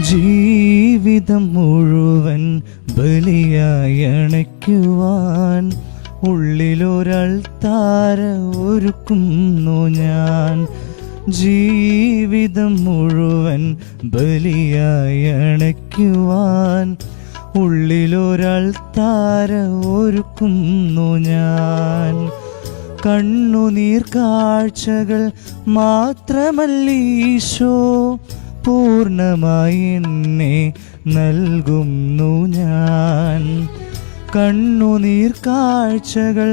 ജീവിതം മുഴുവൻ ബലിയായി അണയ്ക്കുവാൻ ഉള്ളിലൊരൾത്താര ഒരുക്കുന്നു ഞാൻ. ജീവിതം മുഴുവൻ ബലിയായി അണയ്ക്കുവാൻ ഉള്ളിലൊരൾത്താര ഒരുക്കുന്നു ഞാൻ. കണ്ണുനീർ കാഴ്ചകൾ മാത്രമല്ലീശോ പൂർണ്ണമായി എന്നെ നൽകുന്നു ഞാൻ. കണ്ണുനീർ കാഴ്ചകൾ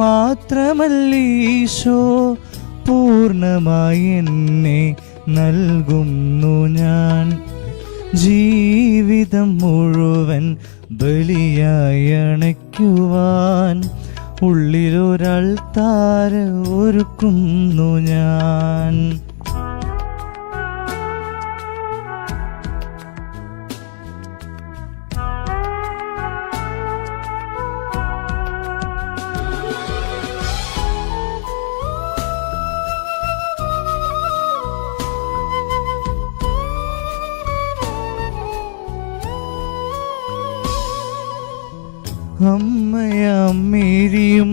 മാത്രമല്ലീശോ പൂർണ്ണമായി എന്നെ നൽകുന്നു ഞാൻ. ജീവിതം മുഴുവൻ ബലിയായി അണയ്ക്കുവാൻ ഉള്ളിലൊരൾത്താര ഒരുക്കുന്നു ഞാൻ. അമ്മയാമേരിയും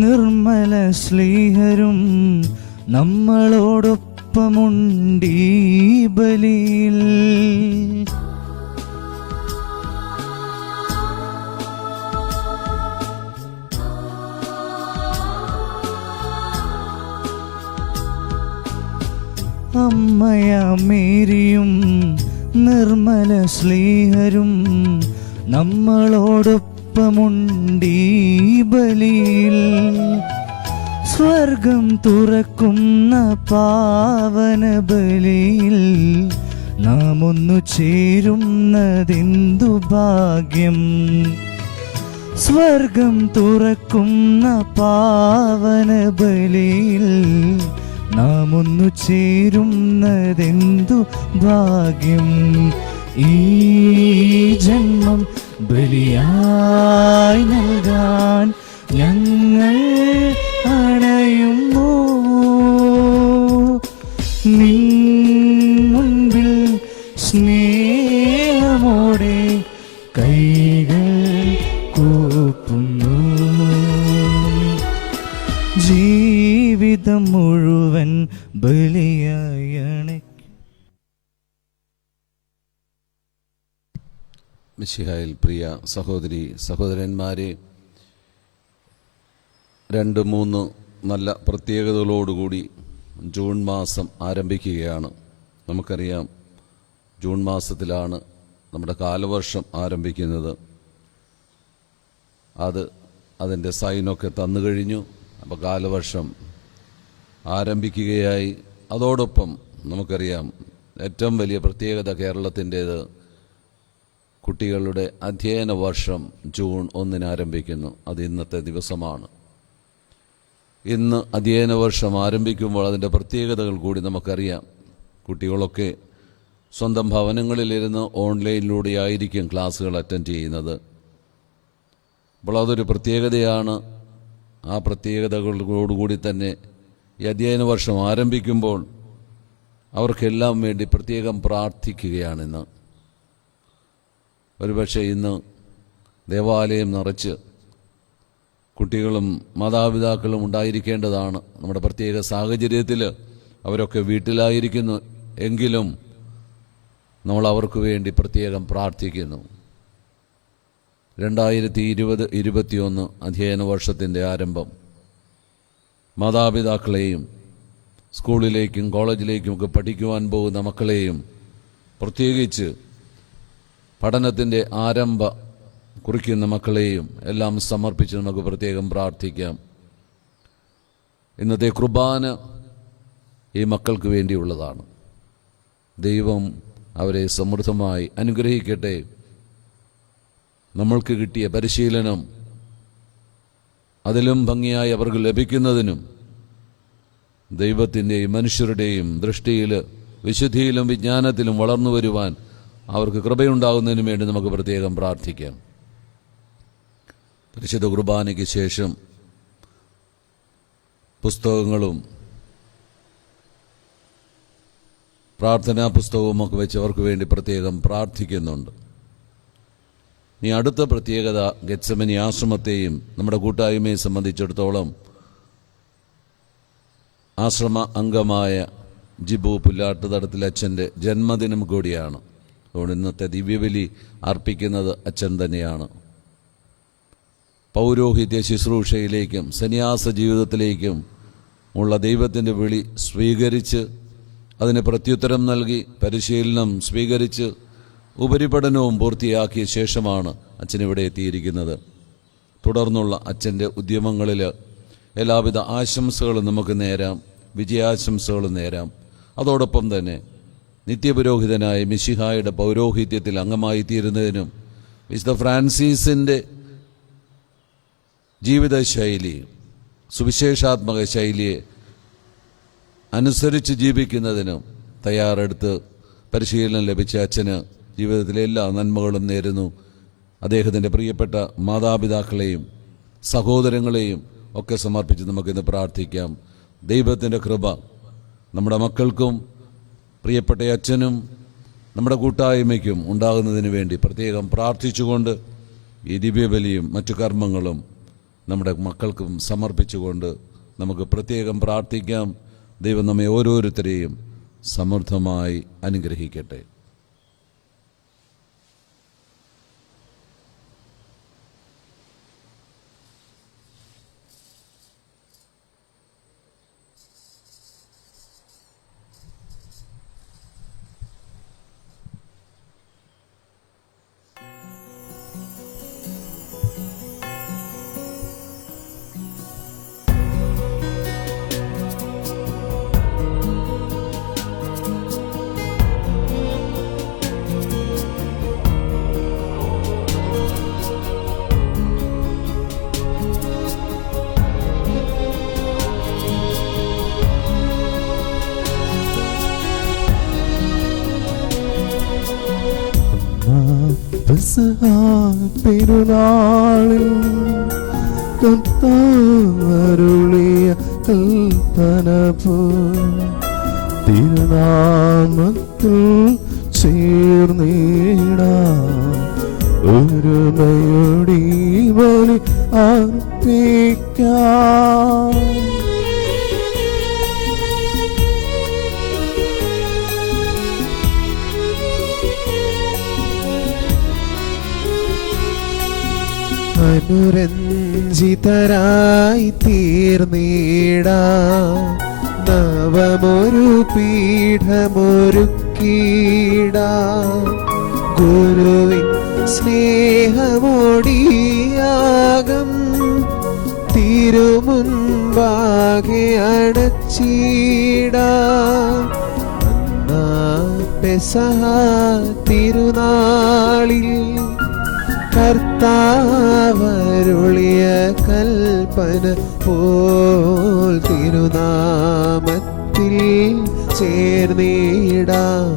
നിർമ്മല സ്ലീഹരും നമ്മളോടൊപ്പമുണ്ടീ ബലിയിൽ. അമ്മയാമേരിയും നിർമ്മല സ്ലീഹരും നമ്മളോടൊപ്പമുണ്ടീ ബലിയിൽ. സ്വർഗം തുറക്കുന്ന പാവന ബലിയിൽ നാം ഒന്നു ചേരുന്നതെന്തു ഭാഗ്യം. സ്വർഗം തുറക്കുന്ന പാവന ബലിയിൽ നാം ഒന്നു ചേരുന്നതെന്തു ഭാഗ്യം. ഈ ജന്മം ബലിയായി നൽകാൻ ഞങ്ങൾ അണയുന്നു. നിൻ മുൻപിൽ സ്നേഹമോടെ കൈകൾ കൂപ്പുന്നു. ജീവിതം മുഴുവൻ ബലിയായി അണയ്ക്കും. മിശിഹായിൽ പ്രിയ സഹോദരി സഹോദരന്മാരെ, 2-3 നല്ല പ്രത്യേകതകളോടുകൂടി ജൂൺ മാസം ആരംഭിക്കുകയാണ്. നമുക്കറിയാം, ജൂൺ മാസത്തിലാണ് നമ്മുടെ കാലവർഷം ആരംഭിക്കുന്നത്. അതിൻ്റെ സൈനൊക്കെ തന്നു കഴിഞ്ഞു. അപ്പോൾ കാലവർഷം ആരംഭിക്കുകയായി. അതോടൊപ്പം നമുക്കറിയാം, ഏറ്റവും വലിയ പ്രത്യേകത കേരളത്തിൻ്റേത് കുട്ടികളുടെ അധ്യയന വർഷം ജൂൺ 1 ആരംഭിക്കുന്നു. അത് ഇന്നത്തെ ദിവസമാണ്. ഇന്ന് അധ്യയന വർഷം ആരംഭിക്കുമ്പോൾ അതിൻ്റെ പ്രത്യേകതകൾ കൂടി നമുക്കറിയാം. കുട്ടികളൊക്കെ സ്വന്തം ഭവനങ്ങളിലിരുന്ന് ഓൺലൈനിലൂടെ ആയിരിക്കും ക്ലാസ്സുകൾ അറ്റൻഡ് ചെയ്യുന്നത്. അപ്പോൾ അതൊരു പ്രത്യേകതയാണ്. ആ പ്രത്യേകതകളോടുകൂടി തന്നെ ഈ അധ്യയന വർഷം ആരംഭിക്കുമ്പോൾ അവർക്കെല്ലാം വേണ്ടി പ്രത്യേകം പ്രാർത്ഥിക്കുകയാണിന്ന്. ഒരുപക്ഷെ ഇന്ന് ദേവാലയം നിറച്ച് കുട്ടികളും മാതാപിതാക്കളും ഉണ്ടായിരിക്കേണ്ടതാണ്. നമ്മുടെ പ്രത്യേക സാഹചര്യത്തിൽ അവരൊക്കെ വീട്ടിലായിരിക്കുന്നു എങ്കിലും നമ്മൾ അവർക്ക് വേണ്ടി പ്രത്യേകം പ്രാർത്ഥിക്കുന്നു. 2020-21 അധ്യയന വർഷത്തിൻ്റെ ആരംഭം മാതാപിതാക്കളെയും സ്കൂളിലേക്കും കോളേജിലേക്കുമൊക്കെ പഠിക്കുവാൻ പോകുന്ന മക്കളെയും പ്രത്യേകിച്ച് പഠനത്തിൻ്റെ കുറിക്കുന്ന മക്കളെയും എല്ലാം സമർപ്പിച്ച് നമുക്ക് പ്രത്യേകം പ്രാർത്ഥിക്കാം. ഇന്നത്തെ കുർബാന ഈ മക്കൾക്ക് വേണ്ടിയുള്ളതാണ്. ദൈവം അവരെ സമൃദ്ധമായി അനുഗ്രഹിക്കട്ടെ. നമ്മൾക്ക് കിട്ടിയ പരിശീലനം അതിലും ഭംഗിയായി അവർക്ക് ലഭിക്കുന്നതിനും ദൈവത്തിൻ്റെയും മനുഷ്യരുടെയും ദൃഷ്ടിയിൽ വിശുദ്ധിയിലും വിജ്ഞാനത്തിലും വളർന്നു വരുവാൻ അവർക്ക് കൃപയുണ്ടാകുന്നതിനു വേണ്ടി നമുക്ക് പ്രത്യേകം പ്രാർത്ഥിക്കാം. പരിശുദ്ധ കുർബാനയ്ക്ക് ശേഷം പുസ്തകങ്ങളും പ്രാർത്ഥനാ പുസ്തകവും ഒക്കെ വെച്ച് അവർക്ക് വേണ്ടി പ്രത്യേകം പ്രാർത്ഥിക്കുന്നുണ്ട്. ഇനി അടുത്ത പ്രത്യേകത, ഗെത്സമനി ആശ്രമത്തെയും നമ്മുടെ കൂട്ടായ്മയെ സംബന്ധിച്ചിടത്തോളം ആശ്രമ അംഗമായ ജിബു പുല്ലാട്ടുതടത്തിൽ അച്ഛൻ്റെ ജന്മദിനം കൂടിയാണ്. അതുകൊണ്ട് ഇന്നത്തെ ദിവ്യബലി അർപ്പിക്കുന്നത് അച്ഛൻ തന്നെയാണ്. പൗരോഹിത്യ ശുശ്രൂഷയിലേക്കും സന്യാസ ജീവിതത്തിലേക്കും ഉള്ള ദൈവത്തിൻ്റെ വിളി സ്വീകരിച്ച് അതിന് പ്രത്യുത്തരം നൽകി പരിശീലനം സ്വീകരിച്ച് ഉപരിപഠനവും പൂർത്തിയാക്കിയ ശേഷമാണ് അച്ഛനിവിടെ എത്തിയിരിക്കുന്നത്. തുടർന്നുള്ള അച്ഛൻ്റെ ഉദ്യമങ്ങളിൽ എല്ലാവിധ ആശംസകളും നമുക്ക് നേരാം, വിജയാശംസകളും നേരാം. അതോടൊപ്പം തന്നെ നിത്യപുരോഹിതനായ മിശിഹായുടെ പൗരോഹിത്യത്തിൽ അംഗമായി തീരുന്നതിനും വിശുദ്ധ ഫ്രാൻസിസിൻ്റെ ജീവിതശൈലി, സുവിശേഷാത്മക ശൈലിയെ അനുസരിച്ച് ജീവിക്കുന്നതിനും തയ്യാറെടുത്ത് പരിശീലനം ലഭിച്ച അച്ഛന് ജീവിതത്തിലെ എല്ലാ നന്മകളും നേരുന്നു. അദ്ദേഹത്തിൻ്റെ പ്രിയപ്പെട്ട മാതാപിതാക്കളെയും സഹോദരങ്ങളെയും ഒക്കെ സമർപ്പിച്ച് നമുക്കിന്ന് പ്രാർത്ഥിക്കാം. ദൈവത്തിൻ്റെ കൃപ നമ്മുടെ മക്കൾക്കും പ്രിയപ്പെട്ട അച്ഛനും നമ്മുടെ കൂട്ടായ്മയ്ക്കും ഉണ്ടാകുന്നതിന് വേണ്ടി പ്രത്യേകം പ്രാർത്ഥിച്ചുകൊണ്ട് ഈ ദിവ്യബലിയും മറ്റു കർമ്മങ്ങളും നമ്മുടെ മക്കൾക്കും സമർപ്പിച്ചുകൊണ്ട് നമുക്ക് പ്രത്യേകം പ്രാർത്ഥിക്കാം. ദൈവം നമ്മെ ഓരോരുത്തരെയും സമൃദ്ധമായി അനുഗ്രഹിക്കട്ടെ. പെരുന്നാളിൽ കർത്താവരുളിയ കൽപ്പന പോൽ തിരുനാമത്തിൽ ചേർന്നിടാം ഒരുമയോടി ബലി അർപ്പിക്കാം. അനുരഞ്ജിതരായി തീർന്നിടാം നവമൊരു പീഠമൊരുക്കിടാം ഗുരുവിൻ സ്നേഹമോടിയാകം തിരുമുൻപാകെ അടച്ചിടാം. അന്നാ പെസഹ തിരുനാളിൽ കർത്താവരുളിയ കൽപ്പന പോൽ തിരുനാമത്തിൽ ചേർന്നിടാം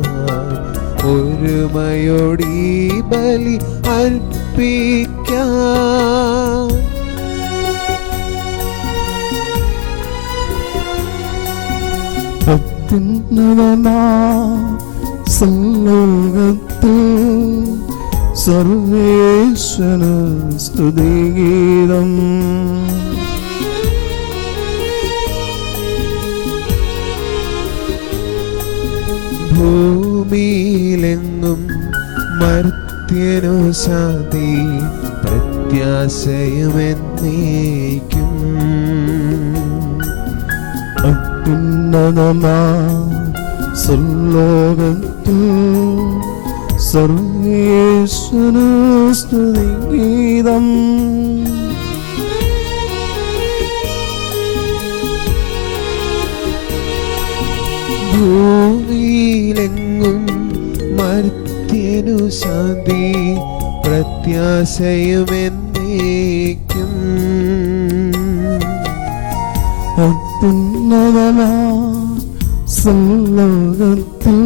ഒരുമയോടി ബലി അർപ്പിക്കാം. സർവോകത്തിൽ സർവേശ്വര സ്തുതിഗീതം. ഭൂമിയിലെങ്ങും മർത്യനു ശാന്തി പ്രത്യാശയുമെന്നേക്കും. അത്യുന്നതമാ സർവോകത്തിൽ സർവേശ്വര സ്തുതിഗീതം. ഭൂമിയിലെങ്ങും മർത്യനു ശാന്തി പ്രത്യാശയുമെന്നേക്കും. അത്യുന്നതമാ സർവോകത്തിൽ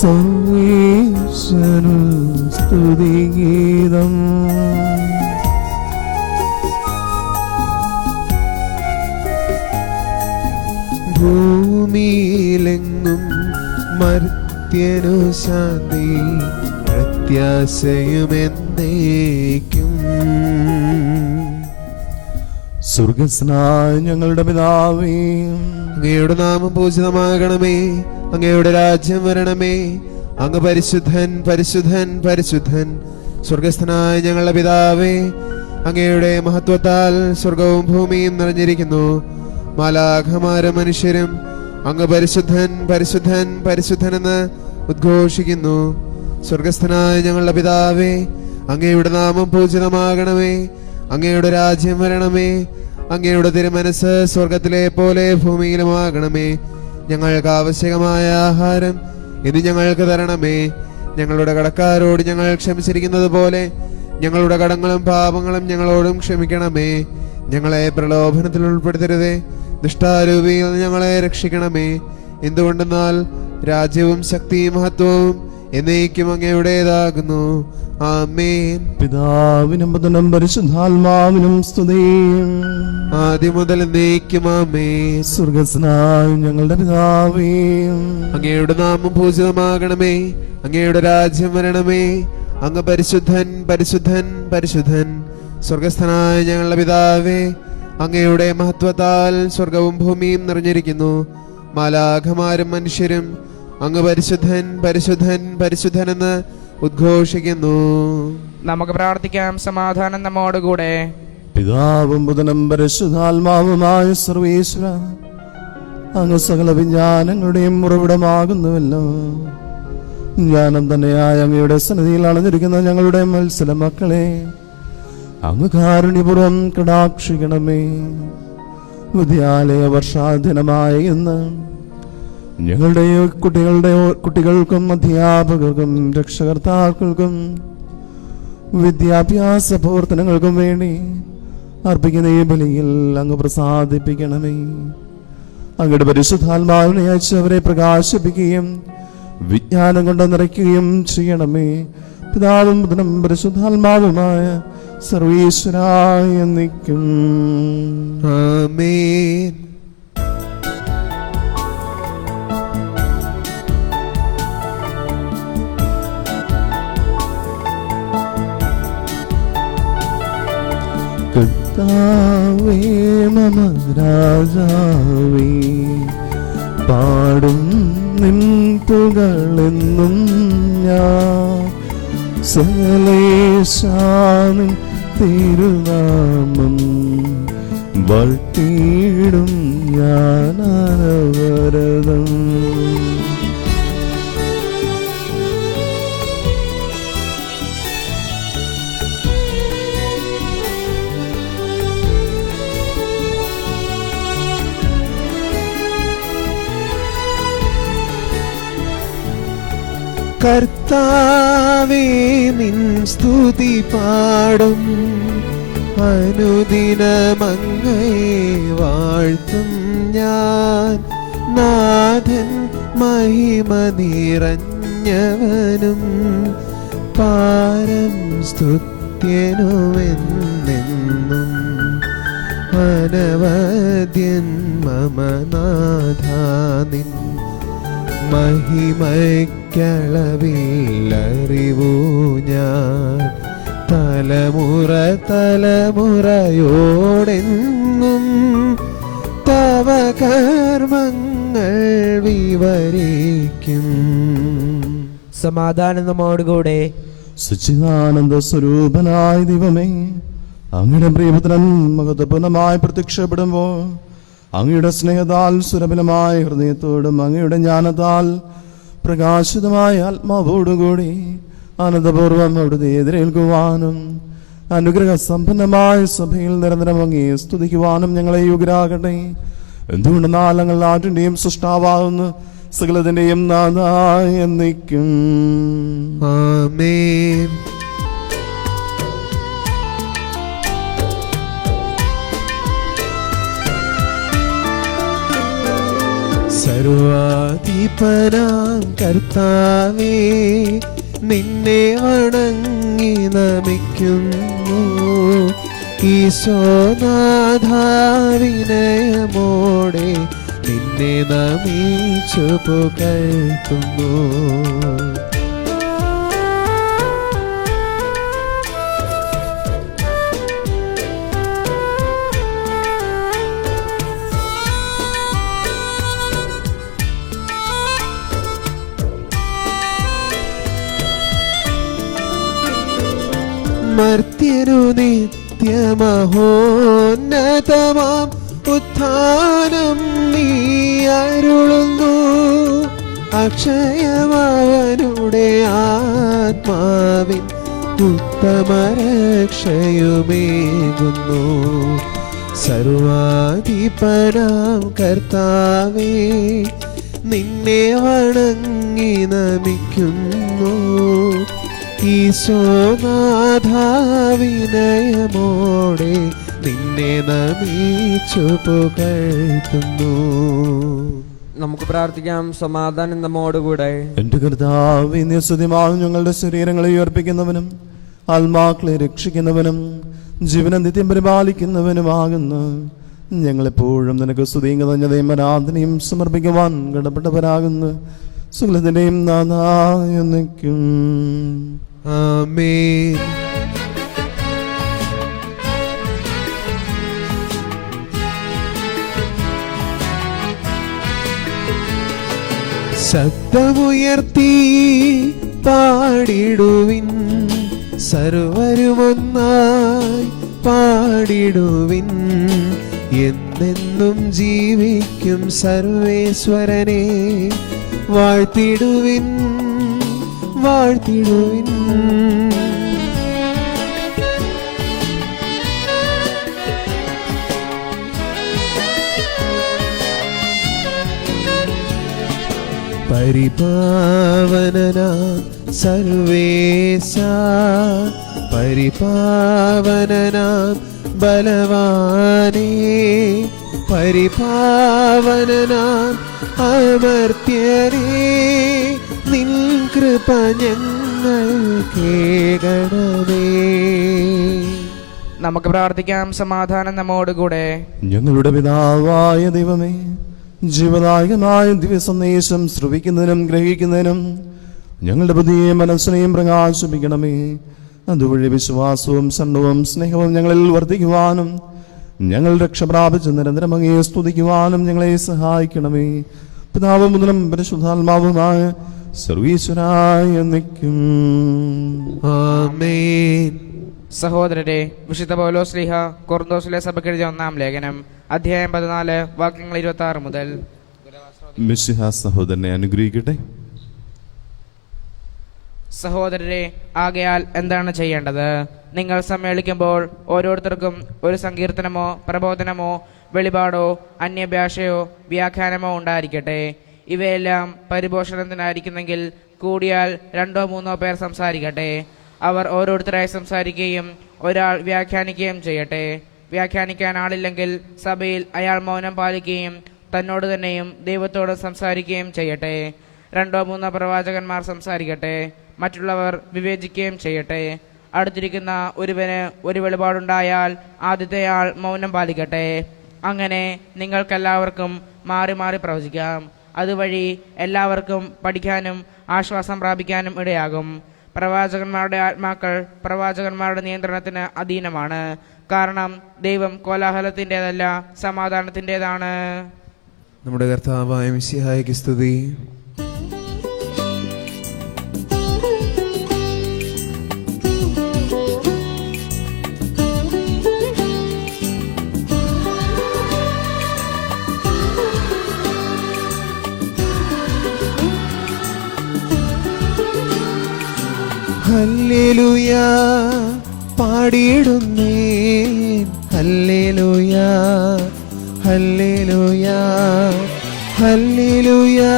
സർവേശ്വര സ്തുതിഗീതം. ഭൂമിയിലെങ്ങും മർത്യനു ശാന്തി പ്രത്യാശയും എന്നേക്കും. സ്വർഗസ്നായ ഞങ്ങളുടെ പിതാവേ, അങ്ങയുടെ നാമം പൂജിതമാകണമേ. അങ്ങയുടെ രാജ്യം വരണമേ. അങ്ങ് പരിശുദ്ധൻ പരിശുദ്ധൻ പരിശുദ്ധൻ. സ്വർഗസ്ഥനായ ഞങ്ങളുടെ പിതാവേ, അങ്ങയുടെ മഹത്വത്താൽ സ്വർഗവും ഭൂമിയും നിറഞ്ഞിരിക്കുന്നു. മാലാഖമാരും മനുഷ്യരും അങ്ങ് പരിശുദ്ധൻ പരിശുദ്ധൻ പരിശുദ്ധൻ എന്ന് ഉദ്ഘോഷിക്കുന്നു. സ്വർഗസ്ഥനായ ഞങ്ങളുടെ പിതാവേ, അങ്ങയുടെ നാമം പൂജിതമാകണമേ. അങ്ങയുടെ രാജ്യം വരണമേ. അങ്ങയുടെ തിരുമനസ് സ്വർഗത്തിലെ പോലെ ഭൂമിയിലുമാകണമേ. ഞങ്ങൾക്ക് ആവശ്യകമായ ആഹാരം ഇത് ഞങ്ങൾക്ക് തരണമേ. ഞങ്ങളുടെ കടക്കാരോട് ഞങ്ങൾ ക്ഷമിച്ചിരിക്കുന്നത് പോലെ ഞങ്ങളുടെ കടങ്ങളും പാപങ്ങളും ഞങ്ങളോടും ക്ഷമിക്കണമേ. ഞങ്ങളെ പ്രലോഭനത്തിൽ ഉൾപ്പെടുത്തരുതേ, ദുഷ്ടാരൂപിയിൽ നിന്ന് ഞങ്ങളെ രക്ഷിക്കണമേ. എന്തുകൊണ്ടെന്നാൽ രാജ്യവും ശക്തിയും മഹത്വവും എന്നേക്കും അങ്ങയുടേതാകുന്നു. ആമേൻ. പിതാവിനും പുത്രനും പരിശുദ്ധാത്മാവിനും സ്തുതി. ആദ്യം മുതൽ എന്നേക്കും ആമേൻ. സ്വർഗസ്നായ ഞങ്ങളുടെ പിതാവേ, അങ്ങയുടെ നാമം പൂജിതമാകണമേ. അങ്ങയുടെ രാജ്യം വരണമേ. അങ്ങ് പരിശുദ്ധൻ പരിശുദ്ധൻ പരിശുദ്ധൻ. സ്വർഗസ്ഥനായ ഞങ്ങളുടെ പിതാവേ, അങ്ങയുടെ മഹത്വത്താൽ സ്വർഗവും ഭൂമിയും നിറഞ്ഞിരിക്കുന്നു. മാലാഖമാരും മനുഷ്യരും അങ്ങ് പരിശുദ്ധൻ പരിശുദ്ധൻ പരിശുദ്ധൻ എന്ന് ഉദ്ഘോഷിക്കുന്നു. നമുക്ക് പ്രാർത്ഥിക്കാം. സമാധാനം നമ്മോടുകൂടെ. പിതാവും പുത്രനും പരിശുദ്ധാത്മാവുമായ സർവേശ്വര, അങ്ങ് സകല വിജ്ഞാനങ്ങളുടെയും ഉറവിടമാകുന്നുവല്ലോ. ജ്ഞാനം തന്നെയായ അങ്ങയുടെ സന്നിധിയിൽ അണഞ്ഞിരിക്കുന്ന ഞങ്ങളുടെ മത്സര മക്കളെ അങ്ങ് കാരുണ്യപൂർവ്വം കടാക്ഷിക്കണമേ. വിദ്യാലയ വർഷാദിനമായ ഇന്ന് ഞങ്ങളുടെ കുട്ടികൾക്കും അധ്യാപകർക്കും രക്ഷകർത്താക്കൾക്കും വിദ്യാഭ്യാസ പ്രവർത്തനങ്ങൾക്കും വേണ്ടി അർപ്പിക്കുന്ന ഈ ബലിയിൽ അങ്ങ് പ്രസാദിപ്പിക്കണമേ. അങ്ങയുടെ പരിശുദ്ധാത്മാവിനെ അയച്ച് അവരെ പ്രകാശിപ്പിക്കുകയും വിജ്ഞാനം കൊണ്ട് നിറയ്ക്കുകയും ചെയ്യണമേ. പിതാവും പുത്രനും പരിശുദ്ധാത്മാവുമായ സർവീശ്വരായ നിൽക്കും. ആമേൻ. കർത്താവേ മമ രാജാവേ, പാടും നിൻ പുകളെന്നും ഞാൻ. സകലേശാനിൻ തിരുനാമം വാഴ്ത്തിയിടും ഞാൻ അനവരതം. കർത്താവേ നിൻ സ്തുതി പാടും. അനുദിനമങ്ങയെ വാഴ്ത്തും ഞാൻ. നാഥൻ മഹിമ നിറഞ്ഞവനും പാരം സ്തുത്യനുമെന്നെന്നും. അനവദ്യൻ മമ നാഥാ നിൻ മഹിമയ്ക്കളവില്ലറിവൂ ഞാൻ. തലമുറ തലമുറയോടെന്നും തവ കർമ്മങ്ങൾ വിവരിക്കും. സമാധാനം നമ്മോടുകൂടെ. സച്ചിദാനന്ദ സ്വരൂപനായ ദൈവമേ, അങ്ങയുടെ പ്രിയപുത്രൻ മഹത്വപൂർണമായി പ്രത്യക്ഷപ്പെടുമ്പോൾ അങ്ങയുടെ സ്നേഹത്താൽ സുരഭിലമായ ഹൃദയത്തോടും അങ്ങയുടെ ജ്ഞാനത്താൽ പ്രകാശിതമായ ആത്മാവോടുകൂടി ആനന്ദപൂർവ്വം അവിടുത്തെ എതിരേൽക്കുവാനും അനുഗ്രഹ സമ്പന്നമായ സഭയിൽ നിരന്തരം അങ്ങയെ സ്തുതിക്കുവാനും ഞങ്ങളെ യോഗ്യരാകട്ടെ. എന്തുകൊണ്ടെന്നാൽ ഞങ്ങൾ നാട്ടിന്റെയും സൃഷ്ടാവാകുന്നു, സകലത്തിന്റെയും നാഥായ എന്നേക്കും. ആമേൻ. സർവാധിപനാം കർത്താവേ, നിന്നെ വണങ്ങി നമിക്കുന്നു. ഈശോനാഥ വിനയമോടെ നിന്നെ നമിച്ചു പുകഴ്ത്തുന്നു. മർത്യനു നിത്യമഹോന്നതമാം ഉത്ഥാനം നീ അരുളുന്നു. അക്ഷയമവനുടെ ആത്മാവിൻ ഉത്തമരക്ഷയുമേകുന്നു. സർവാധിപനാം കർത്താവേ, നിന്നെ വണങ്ങി നമിക്കുന്നു. ഈശോനാഥാവിനയമോടെ നിന്നെ നമിച്ചു പുകഴ്ത്തുന്നു. നമുക്ക് പ്രാർത്ഥിക്കാം. സമാധാനം നമ്മോടുകൂടെ. എന്റെ കർത്താവേ, നിസ്തുതിമാവും ഞങ്ങളുടെ ശരീരങ്ങളെ ഉയർപ്പിക്കുന്നവനും ആത്മാക്കളെ രക്ഷിക്കുന്നവനും ജീവനെ നിത്യം പരിപാലിക്കുന്നവനുമാകുന്നു. ഞങ്ങളെപ്പോഴും നിനക്ക് സ്തുതിയും കഥഞ്ഞതയും ആരാധനയും സമർപ്പിക്കുവാൻ കടപ്പെട്ടവരാകുന്നു. സുഖത്തിന്റെയും നാഥായ നിൽക്കും. ആമേൻ. ശബ്ദമുയർത്തി പാടിടുവിൻ, സർവരുമൊന്നായി പാടിടുവിൻ. എന്നെന്നും ജീവിക്കും സർവേശ്വരനെ വാഴ്ത്തിടുവിൻ, വാഴ്ത്തിടുവിൻ. പരിപാവനനാം സർവേശ, പരിപാവനനാം ബലവാനേ, പരിപാവനനാം അമർത്യനേ, നിൻ കൃപ ഞങ്ങൾ കേൾക്കണമേ. നമുക്ക് പ്രാർത്ഥിക്കാം. സമാധാനം നമ്മോടുകൂടെ. ഞങ്ങളുടെ പിതാവായ ദൈവമേ, ജീവദായകമായ ദിവസന്ദേശം ശ്രവിക്കുന്നതിനും ഗ്രഹിക്കുന്നതിനും ഞങ്ങളുടെ പുതിയ മനസ്സിനെയും പ്രകാശിപ്പിക്കണമേ. അതുവഴി വിശ്വാസവും സണ്ണവും സ്നേഹവും ഞങ്ങളിൽ വർദ്ധിക്കുവാനും ഞങ്ങൾ രക്ഷ പ്രാപിച്ച് നിരന്തരം അങ്ങയെ സ്തുതിക്കുവാനും ഞങ്ങളെ സഹായിക്കണമേ. പിതാവും മുതലും പരിശുദ്ധാത്മാവുമായ സർവീശ്വരായ നിൽക്കും. ആമേൻ. സഹോദരരെ, വിശുദ്ധ പൗലോസ് ശ്ലീഹ കൊറിന്തോസിലെ സഭയ്ക്ക് എഴുതിയ 1-ാം ലേഖനം അധ്യായം 14 വാക്യങ്ങൾ 26 മുതൽ. മിശിഹാ സഹോദരനെ അനുഗ്രഹിക്കട്ടെ. സഹോദരരെ, ആകയാൽ എന്താണ് ചെയ്യേണ്ടത്? നിങ്ങൾ സമ്മേളിക്കുമ്പോൾ ഓരോരുത്തർക്കും ഒരു സങ്കീർത്തനമോ പ്രബോധനമോ വെളിപാടോ അന്യഭാഷയോ വ്യാഖ്യാനമോ ഉണ്ടായിരിക്കട്ടെ. ഇവയെല്ലാം പരിപോഷണത്തിനായിരിക്കുന്നെങ്കിൽ കൂടിയാൽ 2-3 പേർ സംസാരിക്കട്ടെ. അവർ ഓരോരുത്തരായി സംസാരിക്കുകയും ഒരാൾ വ്യാഖ്യാനിക്കുകയും ചെയ്യട്ടെ. വ്യാഖ്യാനിക്കാൻ ആളില്ലെങ്കിൽ സഭയിൽ അയാൾ മൗനം പാലിക്കുകയും തന്നോട് തന്നെയും ദൈവത്തോട് സംസാരിക്കുകയും ചെയ്യട്ടെ. 2-3 പ്രവാചകന്മാർ സംസാരിക്കട്ടെ. മറ്റുള്ളവർ വിവേചിക്കുകയും ചെയ്യട്ടെ. അടുത്തിരിക്കുന്ന ഒരുവന് ഒരു വെളിപാടുണ്ടായാൽ ആദ്യത്തെയാൾ മൗനം പാലിക്കട്ടെ. അങ്ങനെ നിങ്ങൾക്കെല്ലാവർക്കും മാറി മാറി പ്രവചിക്കാം. അതുവഴി എല്ലാവർക്കും പഠിക്കാനും ആശ്വാസം പ്രാപിക്കാനും ഇടയാകും. പ്രവാചകന്മാരുടെ ആത്മാക്കൾ പ്രവാചകന്മാരുടെ നിയന്ത്രണത്തിന് അധീനമാണ്. കാരണം ദൈവം കോലാഹലത്തിൻ്റെതല്ല, സമാധാനത്തിൻ്റെതാണ്. നമ്മുടെ കർത്താവായ മിശിഹായ്ക്ക് സ്തുതി. ഹല്ലേലൂയാ പാടിയിടുന്നേൻ, ഹല്ലേലൂയാ ഹല്ലേലൂയാ ഹല്ലേലൂയാ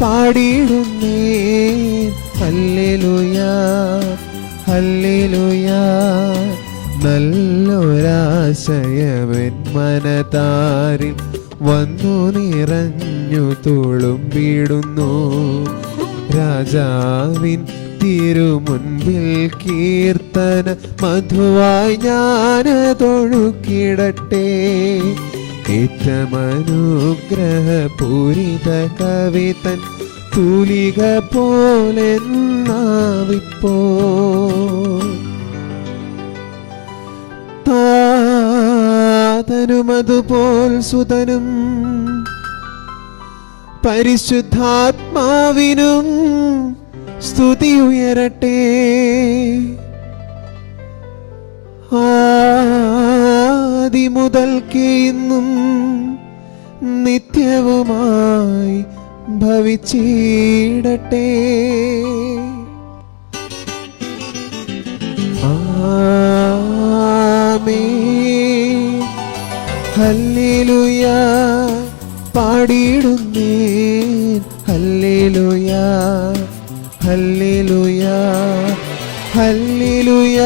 പാടിയിടുന്നേൻ, ഹല്ലേലൂയാ ഹല്ലേലൂയാ. നല്ലൊരാശയവൻ മനതാരിൽ വന്നു നിറഞ്ഞു തുളുമ്പിടുന്നു. രാജാവിൻ തിരുമുൻപിൽ കീർത്തന മധുവായി ഞാനതൊഴുക്കിടട്ടെ. നിത്യമനുഗ്രഹപൂരിത കവിതൻ തൂലിക പോലെന്നാവിപ്പോ താതനുമതുപോൽ സുതനും പരിശുദ്ധാത്മാവിനും സ്തുതി ഉയരട്ടെ. ആദിമുതൽക്കേ ഇന്നും നിത്യവുമായി ഭവിച്ചിടട്ടെ. ആമേൻ. ഹല്ലേലൂയ പാടിയിടുന്നേൻ. ഹല്ലേലൂയ ഹല്ലേലൂയ ഹല്ലേലൂയ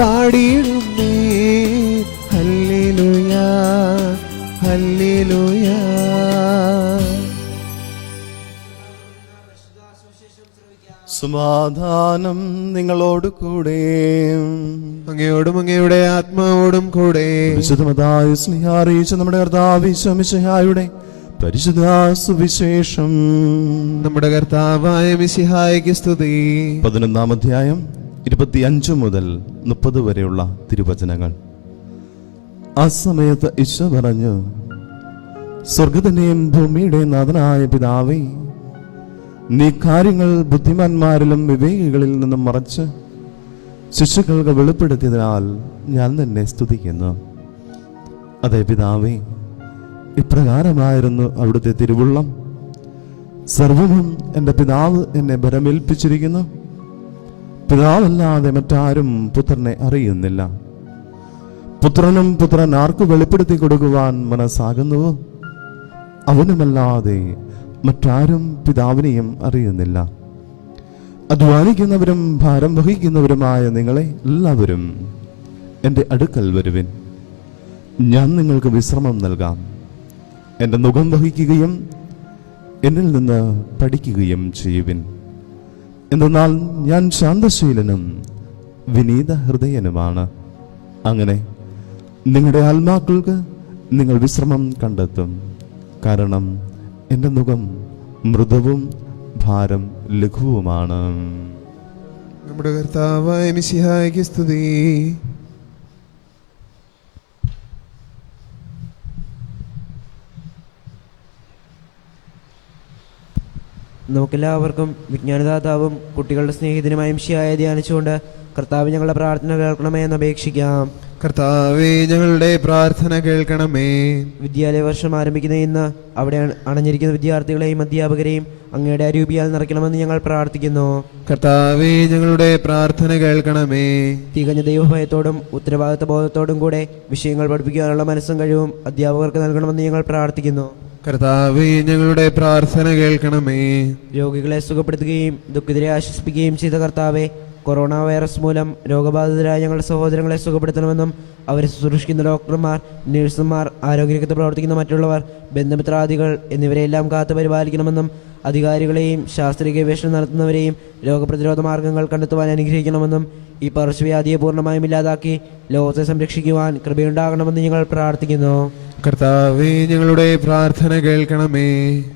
പാടിയിടുന്നേൻ. ഹല്ലേലൂയ ഹല്ലേലൂയ. സമാധാനം നിങ്ങളോട് കൂടെ. അങ്ങയോടും അങ്ങയുടെ ആത്മാവോടും കൂടെ. വിശുദ്ധമതായ സ്നേഹം അറിയിച്ച നമ്മുടെ കർത്താവ് ഈശോ മിശിഹായുടെ പരിശുദ്ധ സുവിശേഷം. നമ്മുടെ കർത്താവായ മിശിഹായ്ക്ക് സ്തുതി. 11-ാം അധ്യായം 25 മുതൽ 30 വരെയുള്ള തിരുവചനങ്ങൾ. ആ സമയത്ത് ഈശോ പറഞ്ഞു, സ്വർഗത്തിന്റെയും ഭൂമിയുടെയും നാഥനായ പിതാവേ, നീ കാര്യങ്ങൾ ബുദ്ധിമാന്മാരിലും വിവേകികളിൽ നിന്നും മറച്ച് ശിശുക്കൾക്ക് വെളിപ്പെടുത്തിയതിനാൽ ഞാൻ നിന്നെ സ്തുതിക്കുന്നു. അതെ പിതാവേ, ഇപ്രകാരമായിരുന്നു അവിടുത്തെ തിരുവുള്ളം. സർവവും എൻ്റെ പിതാവ് എന്നെ ഭരമേൽപ്പിച്ചിരിക്കുന്നു. പിതാവല്ലാതെ മറ്റാരും പുത്രനെ അറിയുന്നില്ല. പുത്രനും പുത്രൻ ആർക്ക് വെളിപ്പെടുത്തി കൊടുക്കുവാൻ മനസ്സാകുന്നുവോ അവനുമല്ലാതെ മറ്റാരും പിതാവിനെയും അറിയുന്നില്ല. അധ്വാനിക്കുന്നവരും ഭാരം വഹിക്കുന്നവരുമായ നിങ്ങളെ എല്ലാവരും എൻ്റെ അടുക്കൽ വരുവിൻ, ഞാൻ നിങ്ങൾക്ക് വിശ്രമം നൽകാം. എൻ്റെ നുകം വഹിക്കുകയും എന്നിൽ നിന്ന് പഠിക്കുകയും ചെയ്യുവിൻ. എന്തെന്നാൽ ഞാൻ ശാന്തശീലനും വിനീത ഹൃദയനുമാണ്. അങ്ങനെ നിങ്ങളുടെ ആത്മാക്കൾക്ക് നിങ്ങൾ വിശ്രമം കണ്ടെത്തും. കാരണം എൻ്റെ നുകം മൃദുവും ഭാരം ലഘുവുമാണ്. നമ്മുടെ കർത്താവായ മിശിഹായ്ക്ക് സ്തുതി. നമുക്കെല്ലാവർക്കും വിജ്ഞാനദാതാവും കുട്ടികളുടെ സ്നേഹിതനുമായ മിശിഹായെ ധ്യാനിച്ചുകൊണ്ട് കർത്താവ് ഞങ്ങളുടെ പ്രാർത്ഥന കേൾക്കണമേ എന്ന് അപേക്ഷിക്കാം. കർത്താവേ, ഞങ്ങളുടെ പ്രാർത്ഥന കേൾക്കണമേ. വിദ്യാലയ വർഷം ആരംഭിക്കുന്ന ഇന്ന് അവിടെ അണഞ്ഞിരിക്കുന്ന വിദ്യാർത്ഥികളെയും അധ്യാപകരെയും അങ്ങയുടെ അരൂപിയാൽ നിറയ്ക്കണമെന്ന് ഞങ്ങൾ പ്രാർത്ഥിക്കുന്നു. കർത്താവേ, ഞങ്ങളുടെ പ്രാർത്ഥന കേൾക്കണമേ. തികഞ്ഞ ദൈവഭയത്തോടും ഉത്തരവാദിത്ത ബോധത്തോടും കൂടെ വിഷയങ്ങൾ പഠിപ്പിക്കാനുള്ള മനസ്സും കഴിവും അധ്യാപകർക്ക് നൽകണമെന്ന് ഞങ്ങൾ പ്രാർത്ഥിക്കുന്നു. കർത്താവേ, ഞങ്ങളുടെ പ്രാർത്ഥന കേൾക്കണമേ. രോഗികളെ സുഖപ്പെടുത്തുകയും ദുഃഖിതരെ ആശ്വസിപ്പിക്കുകയും ചെയ്ത കർത്താവെ, കൊറോണ വൈറസ് മൂലം രോഗബാധിതരായ ഞങ്ങളുടെ സഹോദരങ്ങളെ സുഖപ്പെടുത്തണമെന്നും അവരെ ശുശ്രൂഷിക്കുന്ന ഡോക്ടർമാർ, നഴ്സുമാർ, ആരോഗ്യരംഗത്ത് പ്രവർത്തിക്കുന്ന മറ്റുള്ളവർ, ബന്ധുമിത്രാദികൾ എന്നിവരെല്ലാം കാത്തു പരിപാലിക്കണമെന്നും അധികാരികളെയും ശാസ്ത്രീയ ഗവേഷണം നടത്തുന്നവരെയും രോഗപ്രതിരോധ മാർഗങ്ങൾ കണ്ടെത്തുവാൻ അനുഗ്രഹിക്കണമെന്നും ഈ പകർച്ചവ്യാധിയെ പൂർണ്ണമായും ഇല്ലാതാക്കി ലോകത്തെ സംരക്ഷിക്കുവാൻ കൃപയുണ്ടാകണമെന്ന് ഞങ്ങൾ പ്രാർത്ഥിക്കുന്നു. കർത്താവേ, ഞങ്ങളുടെ പ്രാർത്ഥന കേൾക്കണമേ.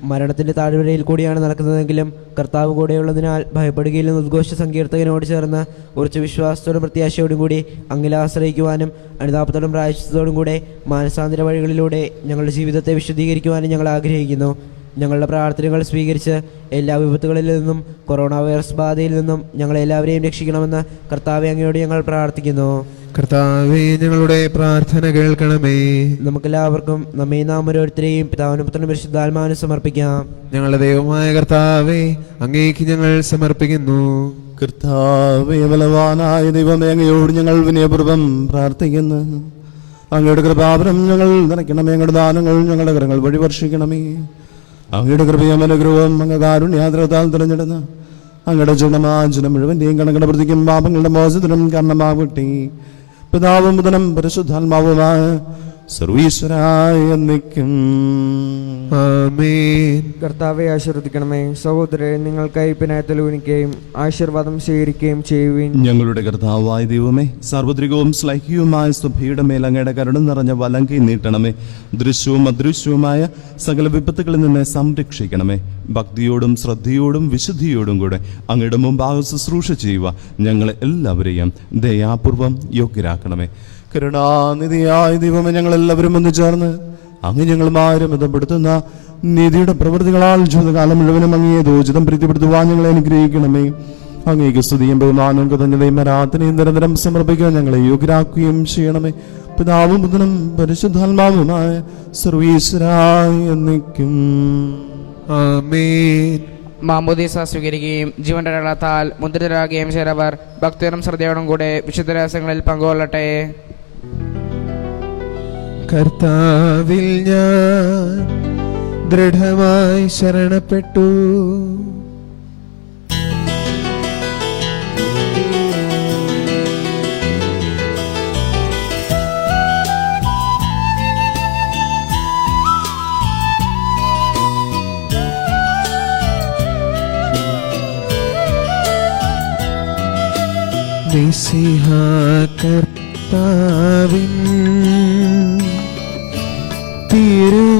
മരണത്തിന്റെ താഴ്വരയിൽ കൂടിയാണ് നടക്കുന്നതെങ്കിലും കർത്താവ് കൂടെയുള്ളതിനാൽ ഭയപ്പെടുകയില്ലെന്ന് ഉദ്ഘോഷ സങ്കീർത്തകനോട് ചേർന്ന് ഉറച്ച വിശ്വാസത്തോടും പ്രത്യാശയോടും കൂടി അങ്ങിൽ ആശ്രയിക്കുവാനും അനുതാപത്തോടും പ്രായശ്ചിത്തത്തോടും കൂടെ മാനസാന്തര വഴികളിലൂടെ ഞങ്ങളുടെ ജീവിതത്തെ വിശദീകരിക്കുവാനും ഞങ്ങൾ ആഗ്രഹിക്കുന്നു. ഞങ്ങളുടെ പ്രാർത്ഥനകൾ സ്വീകരിച്ച് എല്ലാ വിപത്തുകളിൽ നിന്നും കൊറോണ വൈറസ് ബാധയിൽ നിന്നും ഞങ്ങളെല്ലാവരെയും രക്ഷിക്കണമെന്ന് കർത്താവെ അങ്ങയോട് ഞങ്ങൾ പ്രാർത്ഥിക്കുന്നു. കർത്താവേ, ഞങ്ങളുടെ പ്രാർത്ഥന കേൾക്കണമേ. നമുക്കെല്ലാവർക്കും നമ്മെ നാം ഓരോരുത്തരെയും പിതാവിനും പുത്രനും പരിശുദ്ധാത്മാവിനും സമർപ്പിക്കാം. ഞങ്ങളുടെ ദൈവമായ കർത്താവേ, അങ്ങേക്ക് ഞങ്ങൾ സമർപ്പിക്കുന്നു. കർത്താവേ, ബലവാനായ ദൈവമേ, അങ്ങയോട് ഞങ്ങൾ വിനയപൂർവ്വം പ്രാർത്ഥിക്കുന്നു. അങ്ങയുടെ കൃപാവരം ഞങ്ങൾ നിറയ്ക്കണമേ. അങ്ങയുടെ ദാനങ്ങൾ ഞങ്ങളുടെ കരങ്ങൾ വഴി വർഷിക്കണമേ. അങ്ങയുടെ കൃപയും അനുഗ്രഹവും അങ്ങ് കാരുണ്യാദ്രതാൽ തിരഞ്ഞെടുന്ന് അങ്ങയുടെ ജനമാജനം മുഴുവൻ്റെയും കണങ്ങളുടെ പ്രതിക്കും പാപങ്ങളുടെ മോചനത്തിനും കാരണമാകട്ടെ. പിതാവും പുത്രനും പരിശുദ്ധാത്മാവുമായ സർവീശ്വരായ എന്നേക്കും. ആമേൻ. കർത്താവെ ആശീർവദിക്കണമേ. സഹോദരരെ, നിങ്ങൾ കൈപ്പിനായത്തിൽ ഊനിക്കുകയും ആശീർവാദം സ്വീകരിക്കുകയും ചെയ്യുവിൻ. ഞങ്ങളുടെ കർത്താവായ ദൈവമേ, സാർവത്രികവും ശ്ലൈഹികവുമായ സഭയുടെ മേൽ അങ്ങയുടെ കരുണ നിറഞ്ഞ വലങ്കൈ നീട്ടണമേ. ദൃശ്യവും അദൃശ്യവുമായ സകല വിപത്തുകളിൽ നിന്ന് സംരക്ഷിക്കണമേ. ഭക്തിയോടും ശ്രദ്ധയോടും വിശുദ്ധിയോടും കൂടെ അങ്ങയുടെ മുമ്പാകെ ശുശ്രൂഷ ചെയ്യുക ഞങ്ങളെ എല്ലാവരെയും ദയാപൂർവം യോഗ്യരാക്കണമേ. കരുണാനിധിയായ ദൈവമേ, ഞങ്ങളെല്ലാവരും ഒന്ന് ചേർന്ന് അങ്ങ് ഞങ്ങളുമായി ബന്ധപ്പെടുത്തുന്ന നീതിയുടെ പ്രവൃത്തികളാൽ ജീവിതകാലം മുഴുവനും അങ്ങയെ ദോചിതം പ്രീതിപ്പെടുത്തുവാൻ ഞങ്ങളെ അനുഗ്രഹിക്കണമേ. അങ്ങേക്ക് സ്തുതിയും ബഹുമാനവും കൃതജ്ഞതയും ആരാധനയും നിരന്തരം സമർപ്പിക്കാൻ ഞങ്ങളെ യോഗ്യരാക്കുകയും ചെയ്യണമേ. പിതാവും പുത്രനും പരിശുദ്ധാത്മാവുമായ സർവീശ്വരായ എന്നേക്കും. ആമേൻ. മാമോദീസ സ്വീകരിക്കുകയും ജീവന്റെ അടയാളത്താൽ മുദ്രിതരാകുകയും ചെയ്തവർ ഭക്തിയോടും ശ്രദ്ധയോടും കൂടെ വിശുദ്ധ രഹസ്യങ്ങളിൽ പങ്കുകൊള്ളട്ടെ. കർത്താവിൽ ഞാൻ ദൃഢമായി ശരണപ്പെട്ടു. മിശിഹാ കർത്താവിൻ തിരുമേനിണവുമിതാ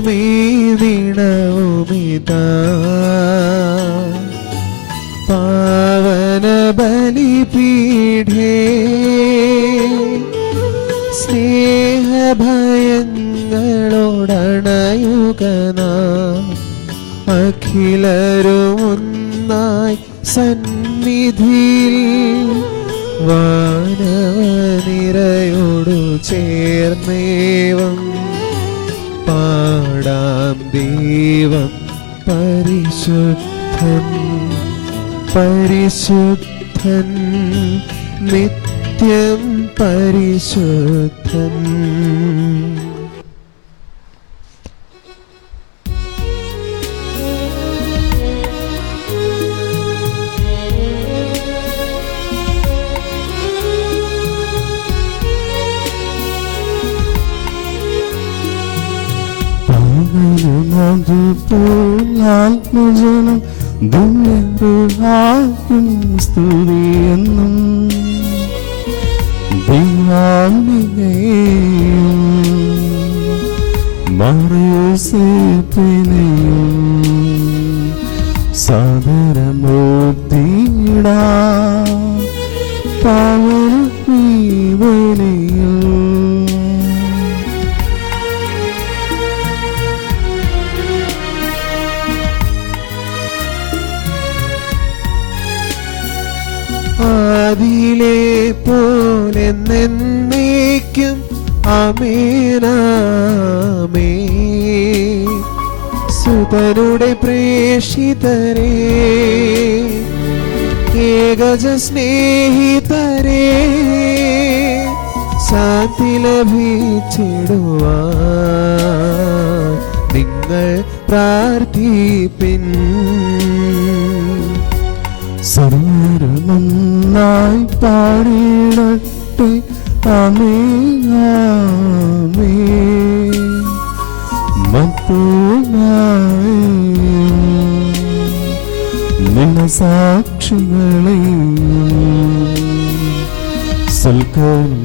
പാവന ബലിപീഠേ സ്നേഹഭയങ്ങളോടണയുകനാ അഖിലരുമൊന്നായി സന്നിധിയിൽ വാനവനിരയോടു ചേർന്നേവം പാടാം ദൈവം പരിശുദ്ധൻ പരിശുദ്ധൻ നിത്യം പരിശുദ്ധൻ. ആത്മജനം ദുഃഖാക്കും സ്തുതിയെന്നും ദൈവാംബികയെയും മറിയൂസേപ്പിനെയും സാദരമൂർത്തിയിടാ പാവനീവനെയും ആദിയിലെ പോലെ എന്നേക്കും ആമേനാമേ. സുതനുടെ പ്രേഷിതരേ ഏകജ സ്നേഹിതരേ ശാന്തി ലഭിച്ചിടുവാൻ നിങ്ങൾ പ്രാർത്ഥിപ്പിൻ. സർവരുമൊന്നായി പാടിടട്ടെ ആമേൻ ആമേൻ. മത്തോനായി നിന്ന സാക്ഷികളെയും സൽക്കർമ്മികളെയും